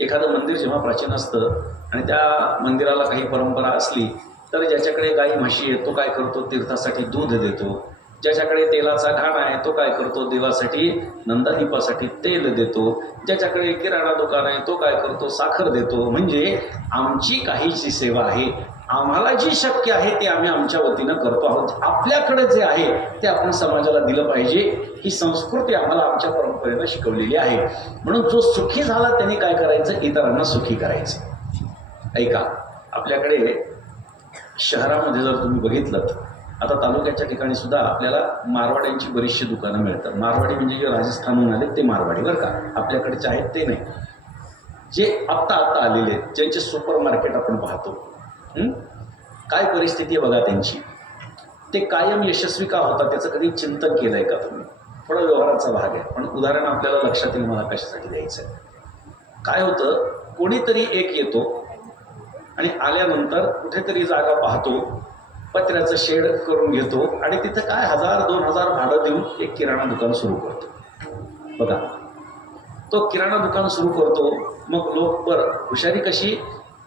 एखादं मंदिर जेव्हा प्राचीन असतं आणि त्या मंदिराला काही परंपरा असली तर ज्याच्याकडे गाई म्हशी आहे तो काय करतो, तीर्थासाठी दूध देतो. ज्याच्याकडे तेलाचा घाणा आहे तो काय करतो, देवासाठी नंदादीपासाठी तेल देतो. ज्याच्याकडे किराणा दुकान आहे तो काय करतो, साखर देतो. म्हणजे आमची काही जी सेवा आहे, आम्हाला जी शक्य आहे ते आम्ही आमच्या वतीनं करतो आहोत. आपल्याकडे जे आहे ते आपण समाजाला दिलं पाहिजे, ही संस्कृती आम्हाला आमच्या परंपरेनं शिकवलेली आहे. म्हणून जो सुखी झाला त्यांनी काय करायचं, इतरांना सुखी करायचं. ऐका, आपल्याकडे शहरामध्ये जर तुम्ही बघितलं, आता तालुक्याच्या ठिकाणी सुद्धा आपल्याला मारवाड्यांची बरीचशी दुकानं मिळतात. मारवाडी म्हणजे जे राजस्थानहून आले ते मारवाडी बरं का, आपल्याकडचे आहेत ते नाही. जे आत्ता आलेले आहेत, ज्यांचे सुपर मार्केट आपण पाहतो, काय परिस्थिती आहे बघा त्यांची. ते कायम यशस्वी का होतात त्याचं कधी चिंतन केलंय का तुम्ही? थोडा व्यवहाराचा भाग आहे, पण उदाहरण आपल्याला लक्षात येईल मला कशासाठी द्यायचं आहे. काय होतं, कोणीतरी एक येतो आणि आल्यानंतर कुठेतरी जागा पाहतो, पत्र्याचं शेड करून घेतो आणि तिथं काय 1000-2000 भाडं देऊन एक किराणा दुकान सुरू करतो. बघा, तो किराणा दुकान सुरू करतो. मग लोक बरं हुशारी कशी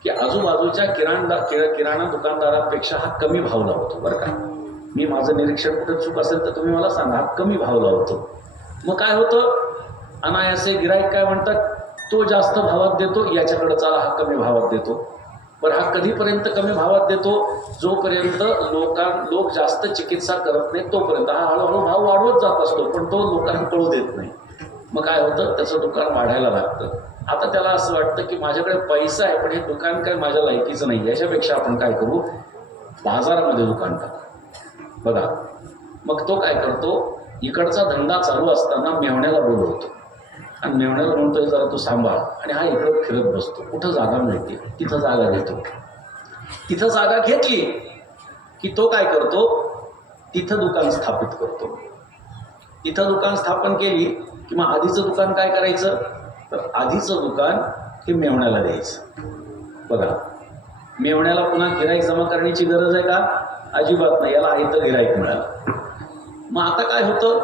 की आजूबाजूच्या किराणा दुकानदारापेक्षा हा कमी भाव लावतो बरं का. मी माझं निरीक्षण कुठं चूक असेल तर तुम्ही मला सांगा, हा कमी भाव लावतो. मग काय होतं, अनायासे गिराईक काय म्हणतात, तो जास्त भावात देतो, याच्याकडे चला हा कमी भावात देतो. पण हा कधीपर्यंत कमी भावात देतो, जोपर्यंत लोक जास्त चिकित्सा करत नाही तोपर्यंत. हा हळूहळू भाव वाढवत जात असतो, पण तो लोकांना कळू देत नाही. मग काय होतं, त्याचं दुकान वाढायला लागतं. आता त्याला असं वाटतं की माझ्याकडे पैसा आहे पण हे दुकान काय माझ्या लायकीचं नाही, याच्यापेक्षा आपण काय करू, बाजारामध्ये दुकान टाकू. बघा, मग तो काय करतो, इकडचा धंदा चालू असताना मेवण्याला बोलवतो आणि मेवण्याला म्हणतोय जरा तू सांभाळ, आणि हा इकडं फिरत बसतो. कुठं जागा मिळते तिथं जागा घेतो. तिथं जागा घेतली की तो काय करतो, तिथं दुकान स्थापित करतो. तिथं दुकान स्थापन केली की मग आधीचं दुकान काय करायचं, तर आधीचं दुकान हे मेवण्याला द्यायचं. बघा, मेवण्याला पुन्हा गिराईक जमा करण्याची गरज आहे का, अजिबात नाही, याला इथं गिराईक मिळालं. मग आता काय होतं,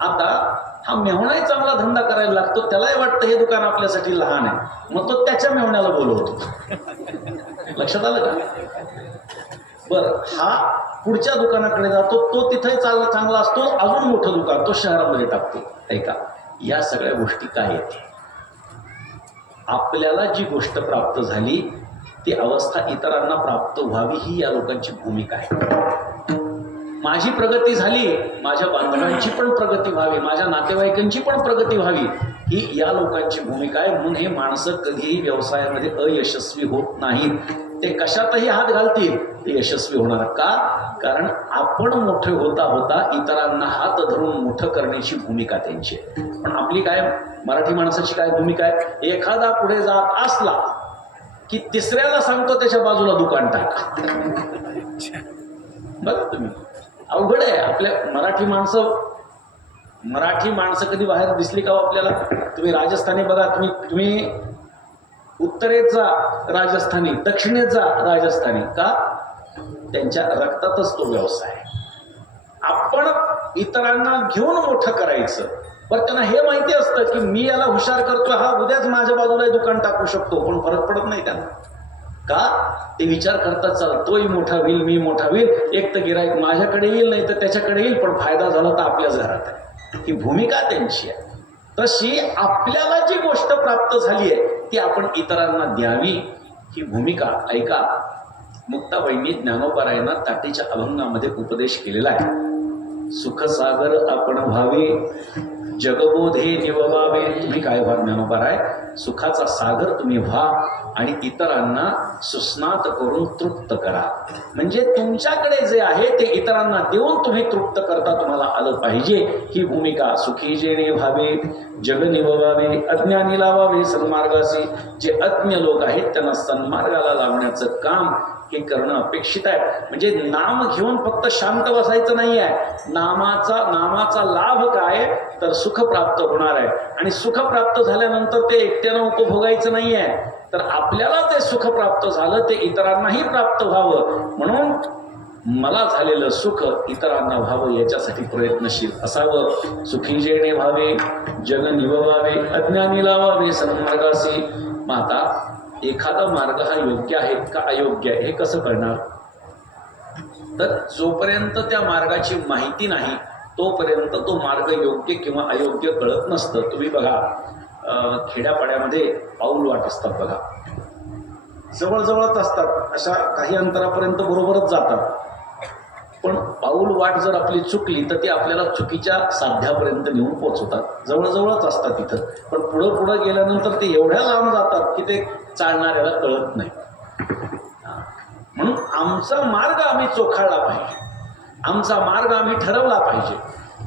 आता हा मेवणाही चांगला धंदा करायला लागतो, त्यालाही वाटतं हे दुकान आपल्यासाठी लहान आहे, मग तो त्याच्या मेवण्याला बोलवतो. लक्षात आलं का? बरं, हा पुढच्या दुकानाकडे जातो, तो तिथेही चांगला असतो, अजून मोठं दुकान तो शहरामध्ये टाकतो. ऐका, या सगळ्या गोष्टी काय आहेत, आपल्याला जी गोष्ट प्राप्त झाली ती अवस्था इतरांना प्राप्त व्हावी ही या लोकांची भूमिका आहे. माझी प्रगती झाली, माझ्या बांधवांची पण प्रगती व्हावी, माझ्या नातेवाईकांची पण प्रगती व्हावी, ही या लोकांची भूमिका आहे. म्हणून हे माणसं कधीही व्यवसायामध्ये अयशस्वी होत नाहीत. ते कशातही हात घालतील ते यशस्वी होणार का, कारण आपण मोठे होता होता इतरांना हात धरून मोठं करण्याची भूमिका त्यांची. पण आपली काय, मराठी माणसाची काय भूमिका आहे, एखादा पुढे जात असला की तिसऱ्याला सांगतो त्याच्या बाजूला दुकान टाक. बघा तुम्ही, अवघड आहे. आपल्या मराठी माणसं कधी बाहेर दिसली का आपल्याला? तुम्ही राजस्थानी बघा, तुम्ही उत्तरेत जा राजस्थानी, दक्षिणेत जा राजस्थानी, का त्यांच्या रक्तातच तो व्यवसाय. आपण इतरांना घेऊन मोठं करायचं, पण त्यांना हे माहिती असतं की मी याला हुशार करतो, हा उद्याच माझ्या बाजूला दुकान टाकू शकतो, पण फरक पडत नाही त्यांना. का, ते विचार करतात चला तोही मोठा होईल, मी मोठा होईल, एक तर गिराईक माझ्याकडे येईल, नाही तर त्याच्याकडे येईल, पण फायदा झाला तर आपल्याच घरात आहे. ही भूमिका त्यांची आहे. तशी आपल्याला जी गोष्ट प्राप्त झाली आहे ती आपण इतरांना द्यावी, ही भूमिका. ऐका, मुक्ताबाईंनी ज्ञानोबारायांना ताटीच्या अभंगामध्ये उपदेश केलेला आहे. सुखसागर आपण व्हावे, जगबोधे निववावे. तुम्ही काय व्हा ज्ञानोबाराय, सुखाचा सागर तुम्ही व्हा आणि इतरांना सुस्नात करून तृप्त करा. म्हणजे तुमच्याकडे जे आहे ते इतरांना देऊन तुम्ही तृप्त करता तुम्हाला आलं पाहिजे, ही भूमिका. सुखी जेणे व्हावे, जग निववावे, अज्ञानी लावावे सन्मार्गासी. जे अज्ञ लोक आहेत त्यांना सन्मार्गाला लावण्याचं काम हे करणं अपेक्षित आहे. म्हणजे नाम घेऊन फक्त शांत बसायचं नाही आहे. नामाचा लाभ काय, तर सुख प्राप्त होणार आहे आणि सुख प्राप्त झाल्यानंतर ते एकट्यानं उपभोगायचं नाही आहे, तर आपल्याला ते सुख प्राप्त झालं ते इतरांनाही प्राप्त व्हावं, म्हणून मला झालेलं सुख इतरांना व्हावं याच्यासाठी प्रयत्नशील असावं. सुखी जेणे व्हावे जग निववावे, अज्ञानी लावावे सन्मार्गासी. मग आता एखादा मार्ग हा योग्य आहे का अयोग्य आहे हे कसं कळणार? तर जोपर्यंत त्या मार्गाची माहिती नाही तोपर्यंत तो मार्ग योग्य किंवा अयोग्य कळत नसतं. तुम्ही बघा खेड्यापाड्यामध्ये पाऊल वाट असतात बघा, जवळजवळच असतात, अशा काही अंतरापर्यंत बरोबरच जातात, पण पाऊल वाट जर आपली चुकली तर ती आपल्याला चुकीच्या साध्यापर्यंत नेऊन पोहोचवतात. जवळजवळच असतात तिथं, पण पुढं पुढं गेल्यानंतर ते एवढ्या लांब जातात की ते चालणाऱ्याला कळत नाही. म्हणून आमचा मार्ग आम्ही चोखाळला पाहिजे, आमचा मार्ग आम्ही ठरवला पाहिजे,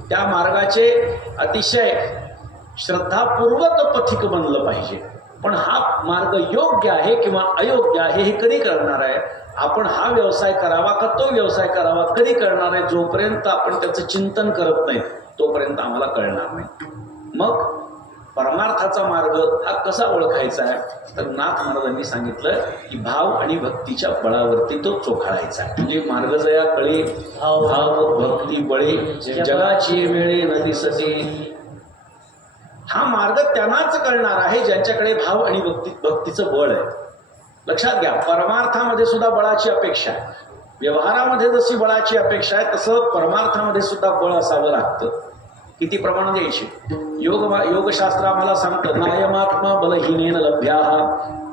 त्या मार्गाचे अतिशय श्रद्धापूर्वक पथिक बनलं पाहिजे. पण हा मार्ग योग्य आहे किंवा अयोग्य आहे हे कधी कळणार आहे? आपण हा व्यवसाय करावा का तो व्यवसाय करावा कधी कळणार आहे? जोपर्यंत आपण त्याचं चिंतन करत नाही तोपर्यंत आम्हाला कळणार नाही. मग परमार्थाचा मार्ग हा कसा ओळखायचा आहे? तर नाथ महाराजांनी सांगितलं की भाव आणि भक्तीच्या बळावरती तो चोखाळायचा आहे. म्हणजे मार्ग जया कळे भाव भक्ती बळे जगाची वेळे न दिसते. हा मार्ग त्यांनाच कळणार आहे ज्यांच्याकडे भाव आणि भक्तीचं बळ आहे. लक्षात घ्या, परमार्थामध्ये सुद्धा बळाची अपेक्षा आहे. व्यवहारामध्ये जशी बळाची अपेक्षा आहे तसं परमार्थामध्ये सुद्धा बळ असावं लागतं. किती प्रमाण द्यायचे? योगशास्त्र आम्हाला सांगतं नायमात्मा बलहीनेन लभ्या.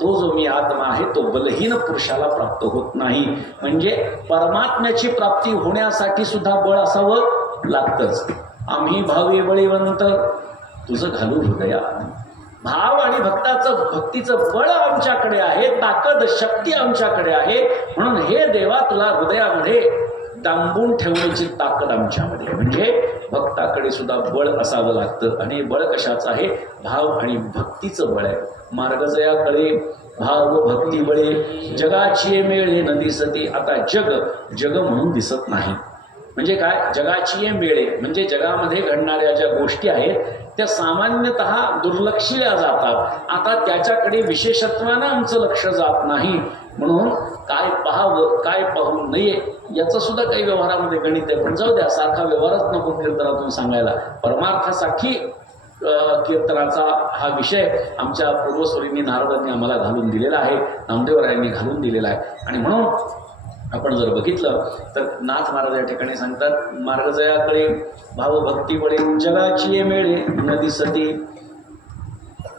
तो जो मी आत्मा आहे तो बलहीन पुरुषाला प्राप्त होत नाही. म्हणजे परमात्म्याची प्राप्ती होण्यासाठी सुद्धा बळ असावं लागतंच. आम्ही भावी बळीवंत तुझं घालू हृदया. भाव आणि भक्तीचं बळ आमच्याकडे आहे, ताकद शक्ती आमच्याकडे आहे, म्हणून हे देवा तुला हृदयामध्ये दांबून ठेवण्याची ताकद आमच्यामध्ये. म्हणजे भक्ताकडे सुद्धा बळ असावं लागतं. आणि बळ कशाचं आहे? भाव आणि भक्तीचं बळ आहे. मार्ग जया कळे भाव भक्ती बळे जगाची मेळे न दिसती. आता जग म्हणून दिसत नाही. म्हणजे काय? जगाची मेळे म्हणजे जगामध्ये घडणाऱ्या ज्या गोष्टी आहेत त्या सामान्यतः दुर्लक्षिल्या जातात. आता त्याच्याकडे विशेषत्वानं आमचं लक्ष जात नाही. म्हणून काय पाहावं काय पाहू नये याचं सुद्धा काही व्यवहारामध्ये गणित आहे. पण जाऊ द्या, सारखा व्यवहारच नको कीर्तनातून सांगायला. परमार्थासाठी कीर्तनाचा हा विषय आमच्या पूर्वसुरींनी नारदांनी आम्हाला घालून दिलेला आहे, नामदेवरायांनी घालून दिलेला आहे. आणि म्हणून आपण जर बघितलं तर नाथ महाराज या ठिकाणी सांगतात मार्ग जयाकडे भाव भक्ती बळे जगाची मेळे न दिसती.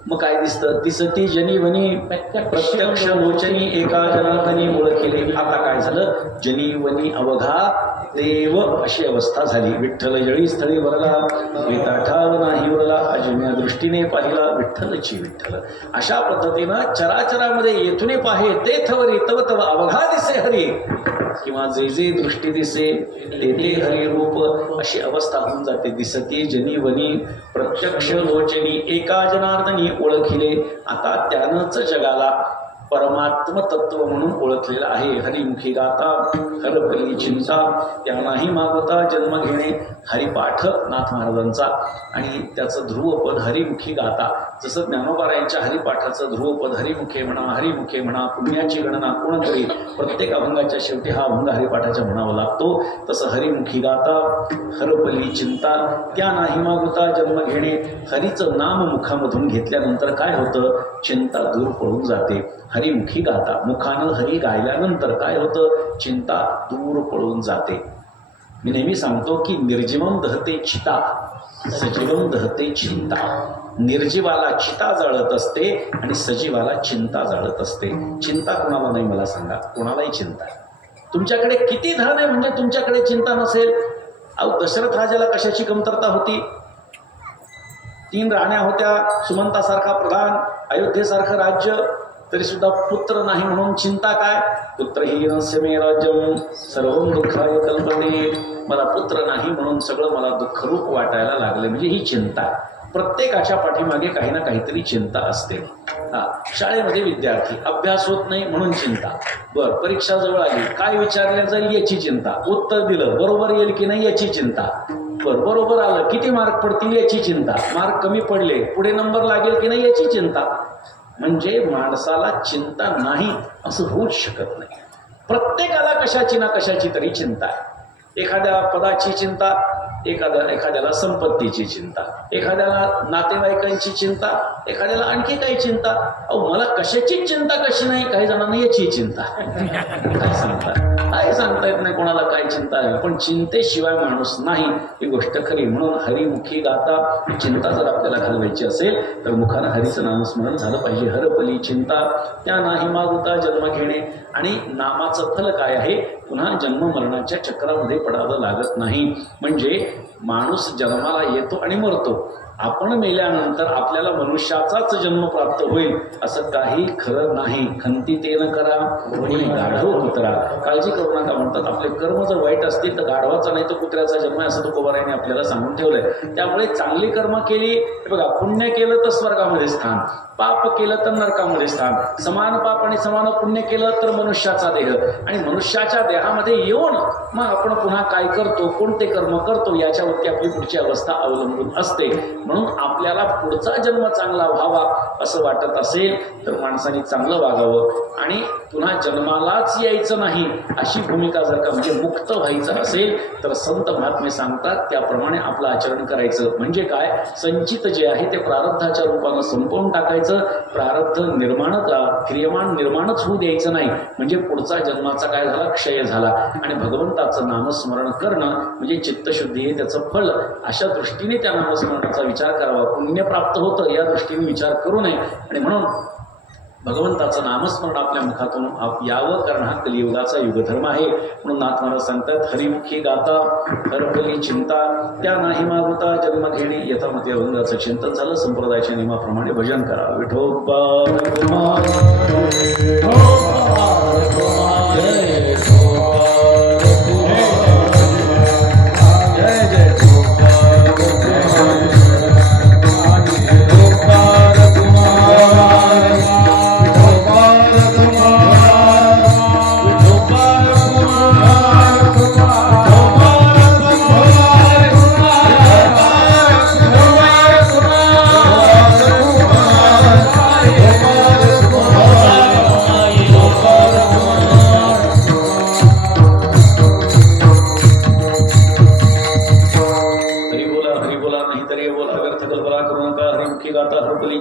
मग काय दिसतं? दिसती जनी वनी प्रत्यक्ष लोचनी एका जनार्दनी ओळखिले. आता काय झालं? जनी वनी अवघा देव अशी अवस्था झाली. विठ्ठल जळी स्थळी वरला वेता ठाव नाही उरला अजन्या दृष्टीने पाहिला विठ्ठलची विठ्ठल. अशा पद्धतीनं चराचरामध्ये येथून पाहे ते थवरी तव तव अवघा दिसे हरी, किंवा जे जे दृष्टी दिसे ते ते हरी रूप अशी अवस्था होऊन जाते. दिसती जनी वनी प्रत्यक्ष लोचनी एका जनार्दनी ओळखिले. आता त्यानंच जगाला परमात्म तत्व म्हणून ओळखलेलं आहे. हरिमुखी गाता हरपली चिंता त्यांनाही मागवता जन्म घेणे. हरिपाठ नाथ महाराजांचा आणि त्याचं ध्रुवपद हरिमुखी गाता. जसं ज्ञानोबारायांच्या हरिपाठाचं ध्रुवपद हरिमुखे म्हणा पुण्याची गणना कोण करी. प्रत्येक अभंगाच्या शेवटी हा अभंग हरिपाठाच्या म्हणावा लागतो. तसं हरिमुखी गाता हरपली चिंता त्या नाही मागवता जन्म घेणे. हरीचं नाम मुखामधून घेतल्यानंतर काय होतं? चिंता दूर पळून जाते. हरिमुखी गाता मुखानं हरी गायल्यानंतर काय होतं? चिंता दूर पळून जाते. मी नेहमी सांगतो की निर्जीवम दहते चिता सजीवम दहते चिंता. निर्जीवाला चिता जाळत असते आणि सजीवाला चिंता जाळत असते. चिंता कोणाला नाही मला सांगा? कोणालाही चिंता आहे. तुमच्याकडे किती धन आहे म्हणजे तुमच्याकडे चिंता नसेल? अहो दशरथ राजाला कशाची कमतरता होती? 3 राण्या होत्या, सुमंतासारखा प्रधान, अयोध्येसारखं राज्य, तरी सुद्धा पुत्र नाही म्हणून चिंता काय? पुत्रहीनस्य मे राज्यम सर्वं दुःखाय कल्पते. मला पुत्र नाही म्हणून सगळं मला दुःखरूप वाटायला लागले. म्हणजे ही चिंता आहे. प्रत्येकाच्या पाठीमागे काही ना काहीतरी चिंता असते. शाळेमध्ये विद्यार्थी अभ्यास होत नाही म्हणून चिंता. परीक्षा जवळ आली, काय विचारल्या जाईल याची चिंता. उत्तर दिलं बरोबर येईल की नाही याची चिंता. बरोबर आलं, किती मार्क पडतील याची चिंता, मार्क कमी पडले पुढे नंबर लागेल की नाही याची चिंता. म्हणजे माणसाला चिंता नाही असं होऊच शकत नाही. प्रत्येकाला कशाची ना कशाची तरी चिंता आहे. एखाद्या पदाची चिंता, एखाद्याला संपत्तीची चिंता, एखाद्याला नातेवाईकांची चिंता, एखाद्याला आणखी काही चिंता. अहो मला कशाची चिंता कशी नाही, काही जणांना याची चिंता. काय सांगता येत नाही कोणाला काय चिंता आहे, पण चिंतेशिवाय माणूस नाही ही गोष्ट खरी. म्हणून हरिमुखी गाता, चिंता जर आपल्याला घालवायची असेल तर मुखानं हरीचं नामस्मरण झालं पाहिजे. हरपली चिंता त्या नाही मागुता जन्म घेणे. आणि नामाचं फल काय आहे, पुन्हा जन्म मरणाच्या चक्रामध्ये पडावं लागत नाही. म्हणजे माणूस जन्माला येतो आणि मरतो, आपण मेल्यानंतर आपल्याला मनुष्याचाच जन्म प्राप्त होईल असं काही खरं नाही. खंती ते न करा कोणी गाढव कुत्रा. काळजी करू नका म्हणतात. आपले कर्म जर वाईट असतील तर गाढवाचा नाही तर कुत्र्याचा जन्म आहे असं तुकोबारायाने आपल्याला सांगून ठेवलंय. त्यामुळे चांगली कर्म केली, बघा पुण्य केलं तर स्वर्गामध्ये स्थान, पाप केलं तर नरकामध्ये स्थान. समान पाप आणि समान पुण्य केलं तर मनुष्याचा देह, आणि मनुष्याच्या देहामध्ये येऊन मग आपण पुन्हा काय करतो, कोणते कर्म करतो याच्यावरती आपली पुढची अवस्था अवलंबून असते. म्हणून आपल्याला पुढचा जन्म चांगला व्हावा असं वाटत असेल तर माणसाने चांगलं वागावं आणि पुन्हा जन्मालाच यायचं नाही अशी भूमिका जर का म्हणजे मुक्त व्हायचं असेल तर संत महात्मे सांगतात त्याप्रमाणे आपलं आचरण करायचं. म्हणजे काय, संचित जे आहे ते प्रारब्धाच्या रूपानं संपवून टाकायचं. प्रारब्ध क्रियमान निर्माणच होऊ द्यायचं नाही. म्हणजे पुढचा जन्माचा काय झाला, क्षय झाला. आणि भगवंताचं नामस्मरण करणं म्हणजे चित्तशुद्धी हे त्याचं फळ. अशा दृष्टीने त्या नामस्मरणाचा विचार करावा. पुण्य प्राप्त होतं या दृष्टीने विचार करू नये. आणि म्हणून भगवंताचं नामस्मरण आपल्या मुखातून यावं, कारण हा कलियुगाचा युगधर्म आहे. म्हणून नाथ महाराज सांगतात, हरिमुखी गाता हरपली चिंता त्या नाही मागुता जन्म घेणे. यथामती अभंगाचं चिंतन झालं. संप्रदायाच्या नियमाप्रमाणे भजन करा. विठोबा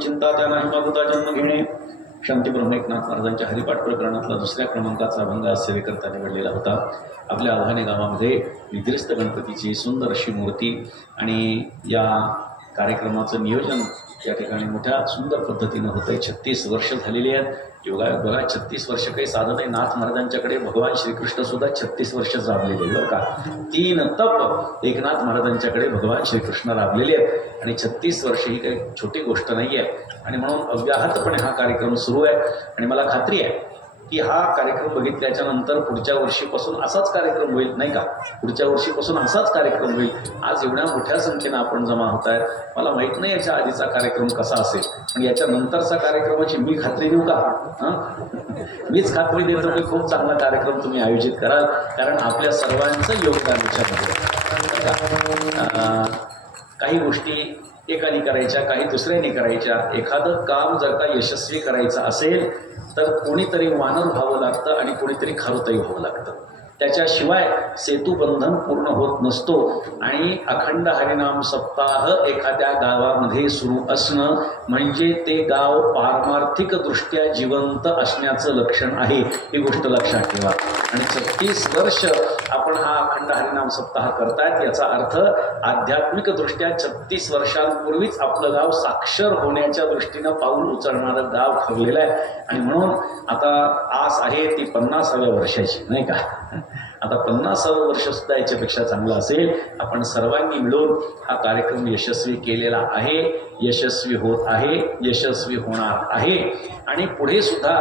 चिंता त्या नाही मागुता जन्म घेणे. शांती ब्रह्म एकनाथ महाराजांच्या हरिपाठ प्रकरणातला दुसऱ्या क्रमांकाचा अभंग आज सेवेकरता निवडलेला होता. आपल्या आव्हाने गावामध्ये निद्रिस्त गणपतीची सुंदर अशी मूर्ती आणि या कार्यक्रमाचं नियोजन या ठिकाणी मोठ्या सुंदर पद्धतीनं होतं आहे. 36 वर्ष झालेली आहेत. योगायोग बघा, 36 वर्ष काही साधन आहे. नाथ महाराजांच्याकडे भगवान श्रीकृष्ण सुद्धा 36 वर्ष राबलेले बरं का. 3 तप एकनाथ महाराजांच्याकडे भगवान श्रीकृष्ण राबलेले आहेत आणि 36 वर्ष ही काही छोटी गोष्ट नाही आहे. आणि म्हणून अव्याहतपणे हा कार्यक्रम सुरू आहे. आणि मला खात्री आहे की हा कार्यक्रम बघितल्याच्या नंतर पुढच्या वर्षीपासून असाच कार्यक्रम होईल, नाही का. पुढच्या वर्षीपासून असाच कार्यक्रम होईल. आज एवढ्या मोठ्या संख्येनं आपण जमा होत आहेत. मला माहीत नाही याच्या आधीचा कार्यक्रम कसा असेल, पण याच्या नंतरचा कार्यक्रमाची मी खात्री देऊ का? मीच खात्री देतो की खूप चांगला कार्यक्रम तुम्ही आयोजित कराल, कारण आपल्या सर्वांचं योगदान याच्यामध्ये. काही गोष्टी एकाने करायच्या, काही दुसऱ्याने करायच्या. एखादं काम जर का यशस्वी करायचं असेल तर कोणीतरी वानर व्हावं लागतं आणि कोणीतरी खारुताई व्हावं लागतं. त्याच्याशिवाय सेतुबंधन पूर्ण होत नसतो. आणि अखंड हरिनाम सप्ताह एखाद्या गावामध्ये सुरू असणं म्हणजे ते गाव पारमार्थिकदृष्ट्या जिवंत असण्याचं लक्षण आहे. ही गोष्ट लक्षात ठेवा. आणि 36 वर्ष आपण हा अखंड हरिनाम सप्ताह करतायत याचा अर्थ आध्यात्मिकदृष्ट्या 36 वर्षांपूर्वीच आपलं गाव साक्षर होण्याच्या दृष्टीनं पाऊल उचलणारं गाव ठरलेलं आहे. आणि म्हणून आता आस आहे ती 50व्या वर्षाची, नाही का. आता 50वं वर्ष सुद्धा याच्यापेक्षा चांगलं असेल. आपण सर्वांनी मिळून हा कार्यक्रम यशस्वी केलेला आहे, यशस्वी होत आहे, यशस्वी होणार आहे. आणि पुढे सुद्धा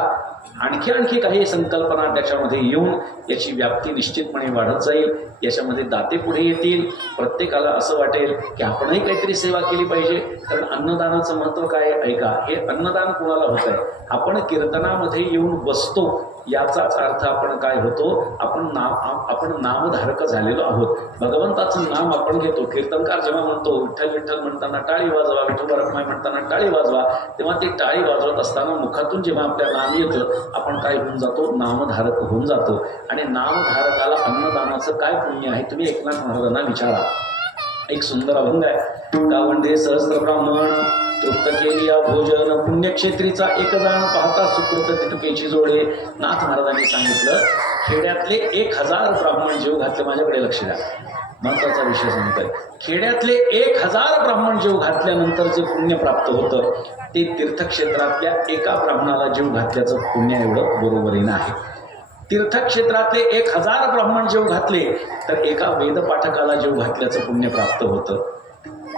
आणखी काही संकल्पना त्याच्यामध्ये येऊन याची व्याप्ती निश्चितपणे वाढत जाईल. याच्यामध्ये दाते पुढे येतील. प्रत्येकाला असं वाटेल की आपणही काहीतरी सेवा केली पाहिजे. कारण अन्नदानाचं महत्त्व काय ऐका. हे अन्नदान कोणाला होत आहे, आपण कीर्तनामध्ये येऊन बसतो याचाच अर्थ आपण काय होतो, आपण नामधारक झालेलो आहोत. भगवंताचं नाम आपण घेतो. कीर्तनकार जेव्हा म्हणतो विठ्ठल विठ्ठल म्हणताना टाळी वाजवा, विठोबा रखमाई म्हणताना टाळी वाजवा, तेव्हा ती टाळी वाजवत असताना मुखातून जेव्हा आपल्या नाम येतं आपण काय होऊन जातो, नामधारक होऊन जातो. आणि नामधारकाला अन्नदानाचं काय पुण्य आहे तुम्ही एकनाथ महाराजांना विचारा. एक सुंदर अभंग आहे. गावंडे सहस्त्र ब्राह्मण तृप्त केली या भोजन, पुण्यक्षेत्रीचा एक जाण पाहता सुकृत तिटुकेची जोडे. नाथ महाराजांनी सांगितलं खेड्यातले 1000 ब्राह्मण जीव घातले. माझ्याकडे लक्ष द्या, महत्वाचा विषय सांगतोय. खेड्यातले 1000 ब्राह्मण जीव घातल्यानंतर जे पुण्य प्राप्त होतं ते तीर्थक्षेत्रातल्या एका ब्राह्मणाला जीव घातल्याचं पुण्य एवढं बरोबरीनं आहे. तीर्थक्षेत्रातले 1000 ब्राह्मण जीव घातले तर एका वेदपाठकाला जीव घातल्याचं पुण्य प्राप्त होतं.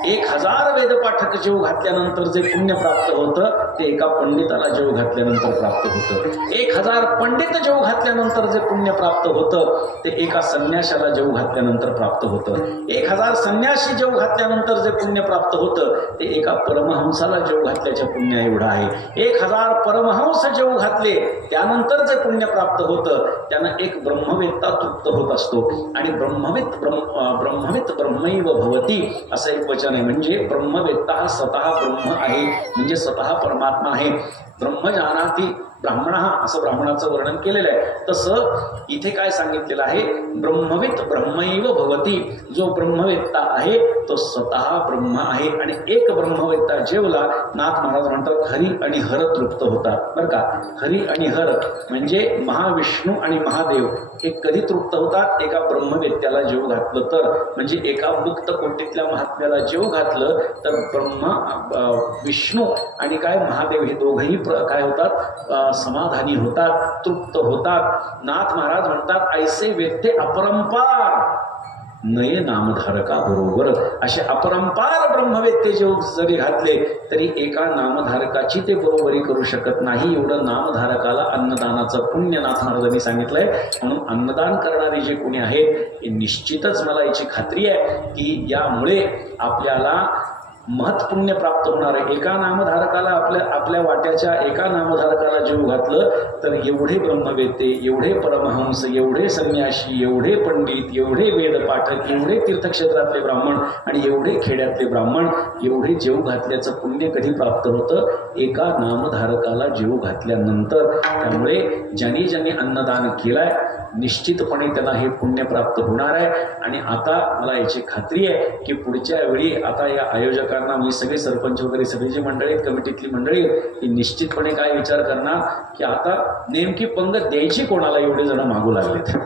1000 वेदपाठक जीव घातल्यानंतर जे पुण्य प्राप्त होतं ते एका पंडिताला जीव घातल्यानंतर प्राप्त होतं. 1000 पंडित जीव घातल्यानंतर जे पुण्य प्राप्त होतं ते एका संन्याशाला जीव घातल्यानंतर प्राप्त होतं. 1000 संन्याशी जीव घातल्यानंतर जे पुण्य प्राप्त होतं ते एका परमहंसाला जीव घातल्याच्या पुण्य एवढं आहे. 1000 परमहंस जीव घातले त्यानंतर जे पुण्य प्राप्त होतं त्यानं एक ब्रह्मवेत्ता तृप्त होत असतो. आणि ब्रह्मवित ब्रह्मैव भवती असं एक वचन आहे. म्हणजे ब्रह्मवेत्ता हा स्वतः ब्रह्म आहे, म्हणजे स्वतः परमात्मा आहे. ब्रह्मजानाती ब्राह्मण असं ब्राह्मणाचं वर्णन केलेलं आहे. तसं इथे काय सांगितलेलं आहे, ब्रह्मवित ब्रह्मैव भवती. जो ब्रह्मवेत्ता आहे तो स्वतः ब्रह्म आहे. आणि एक ब्रह्मवेत्ता जेवला, नाथ महाराज म्हणतात हरी आणि हर तृप्त होतात. बरं का, हरी आणि हर म्हणजे महाविष्णू आणि महादेव हे कधी तृप्त होतात, एका ब्रह्मवेत्याला जीव घातलं तर. म्हणजे एका मुक्त कोटीतल्या महात्म्याला जीव घातलं तर विष्णू आणि काय महादेव हे दोघंही काय होतात, समाधानी होतात, तृप्त होतात. नाथ महाराज म्हणतात ऐसे वेत्ते अपरंपार नये नामधारका बरोबर. असे अपरंपार ब्रह्मवेत्ते जरी घातले तरी एका नामधारकाची ते बरोबरी करू शकत नाही. एवढं नामधारकाला अन्नदानाचं पुण्य नाथ महाराजांनी सांगितलंय. म्हणून अन्नदान करणारे जे कोणी आहेत हे निश्चितच मला याची खात्री आहे की यामुळे आपल्याला महत्पुण्य प्राप्त होणार आहे. एका नामधारकाला आपल्या वाट्याच्या एका नामधारकाला जीव घातलं तर एवढे ब्रह्मवेत्ते, एवढे परमहंस, एवढे संन्याशी, एवढे पंडित, एवढे वेदपाठक, एवढे तीर्थक्षेत्रातले ब्राह्मण आणि एवढे खेड्यातले ब्राह्मण एवढे जीव घातल्याचं पुण्य कधी प्राप्त होतं, एका नामधारकाला जीव घातल्यानंतर. त्यामुळे ज्यांनी अन्नदान केलंय निश्चितपणे त्यांना हे पुण्य प्राप्त होणार आहे. आणि आता मला याची खात्री आहे की पुढच्या वेळी आता या आयोजकांना मी सगळे सरपंच वगैरे सगळी जी मंडळी आहेत, कमिटीतली मंडळी ही निश्चितपणे काय विचार करणार की आता नेमकी पंगत द्यायची कोणाला, एवढे जण मागू लागलेत.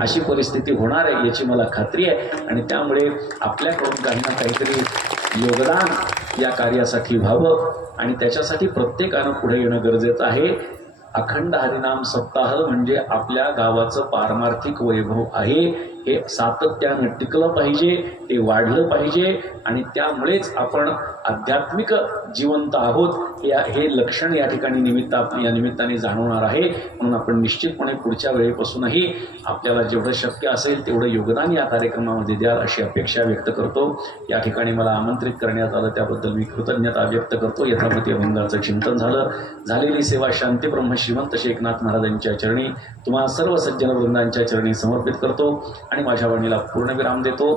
अशी परिस्थिती होणार आहे याची मला खात्री आहे. आणि त्यामुळे आपल्याकडून काही ना काहीतरी योगदान या कार्यासाठी व्हावं आणि त्याच्यासाठी प्रत्येकानं पुढे येणं गरजेचं आहे. अखंड हरिनाम सप्ताह म्हणजे आपल्या गावाचं पारमार्थिक वैभव आहे. हे सातत्यानं टिकलं पाहिजे, ते वाढलं पाहिजे. आणि त्यामुळेच आपण आध्यात्मिक जिवंत आहोत हे लक्षण या ठिकाणी या निमित्ताने जाणवणार आहे. म्हणून आपण निश्चितपणे पुढच्या वेळेपासूनही आपल्याला जेवढं शक्य असेल तेवढं योगदान या कार्यक्रमामध्ये द्याल अशी अपेक्षा व्यक्त करतो. या ठिकाणी मला आमंत्रित करण्यात आलं त्याबद्दल मी कृतज्ञता व्यक्त करतो. यथामती अभंगाचं चिंतन झालेली सेवा शांती ब्रह्म श्रीमंत शेखनाथ महाराजांच्या चरणी तुम्हा सर्व सज्जन वृंदांच्या चरणी समर्पित करतो आणि माझ्या वाणीला पूर्णविराम देतो.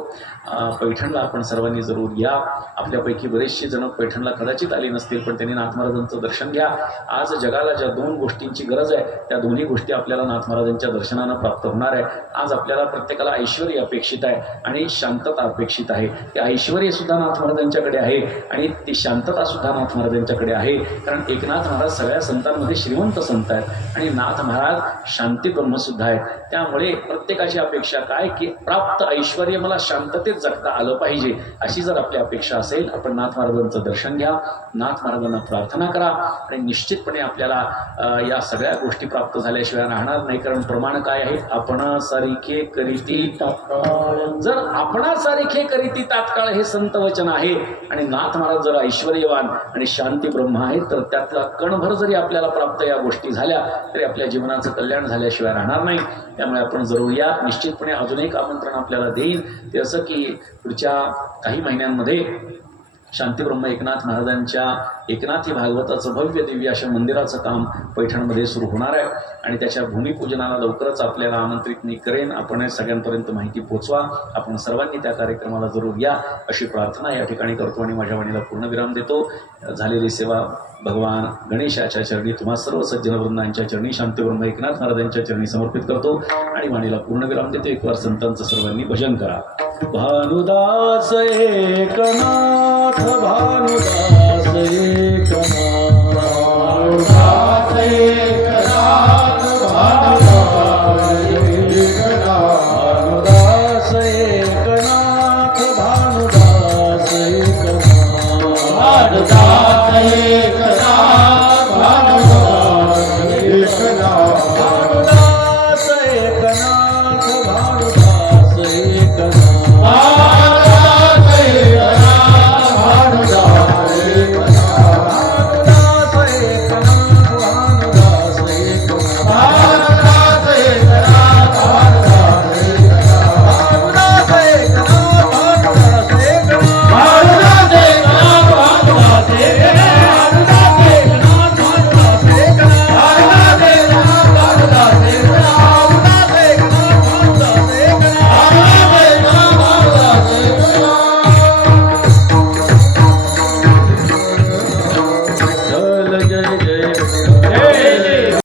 पैठणला आपण सर्वांनी जरूर या. आपल्यापैकी बरेचसे जण पैठणला कदाचित आले नसतील पण त्यांनी नाथ महाराजांचं दर्शन घ्या. आज जगाला ज्या 2 गोष्टींची गरज आहे त्या दोन्ही गोष्टी आपल्याला नाथ महाराजांच्या दर्शनानं प्राप्त होणार आहे. आज आपल्याला प्रत्येकाला ऐश्वर्य अपेक्षित आहे आणि शांतता अपेक्षित आहे. ते ऐश्वर्य सुद्धा नाथ महाराजांच्याकडे आहे आणि ती शांतता सुद्धा नाथ महाराजांच्याकडे आहे. कारण एकनाथ महाराज सगळ्या संतांमध्ये श्रीमंत संत आहेत आणि नाथ महाराज शांती ब्रह्म सुद्धा आहेत. त्यामुळे प्रत्येकाची अपेक्षा काय की प्राप्त ऐश्वर्य मला शांततेत जगता आलं पाहिजे. अशी जर आपली अपेक्षा असेल आपण नाथ महाराजांचं दर्शन घ्या, नाथ महाराजांना प्रार्थना करा आणि निश्चितपणे आपल्याला या सगळ्या गोष्टी प्राप्त झाल्याशिवाय राहणार नाही. कारण प्रमाण काय आहे, आपणासारिखे करीती तात्काळ. जर आपणासारिखे करीती तात्काळ हे संत वचन आहे आणि नाथ महाराज जर ऐश्वर्यवान आणि शांती ब्रह्म आहे तर त्यातला कणभर जरी आपल्याला प्राप्त या गोष्टी झाल्या तरी आपल्या जीवनाचं कल्याण झाल्याशिवाय राहणार नाही. त्यामुळे आपण जरूर या. निश्चितपणे अजून एक आमंत्रण आपल्याला देईल ते असं की पुढच्या काही महिन्यांमध्ये शांतीब्रह्म एकनाथ महाराजांच्या एकनाथी भागवताचं भव्य दिव्य अशा मंदिराचं काम पैठणमध्ये सुरू होणार आहे आणि त्याच्या भूमिपूजनाला लवकरच आपल्याला आमंत्रित मी करेन. आपण सगळ्यांपर्यंत माहिती पोचवा. आपण सर्वांनी त्या कार्यक्रमाला जरूर या अशी प्रार्थना या ठिकाणी करतो आणि माझ्या वाणीला पूर्णविराम देतो. झालेली सेवा भगवान गणेशाच्या चरणी, तुम्हा सर्व सज्जनवृंदांच्या चरणी, शांतीब्रह्म एकनाथ महाराजांच्या चरणी समर्पित करतो आणि वाणीला पूर्णविराम देतो. एक वार संतांचं सर्वांनी भजन करा. भानुदास एकनाथ, भानुदास एकनाथ, भानुदास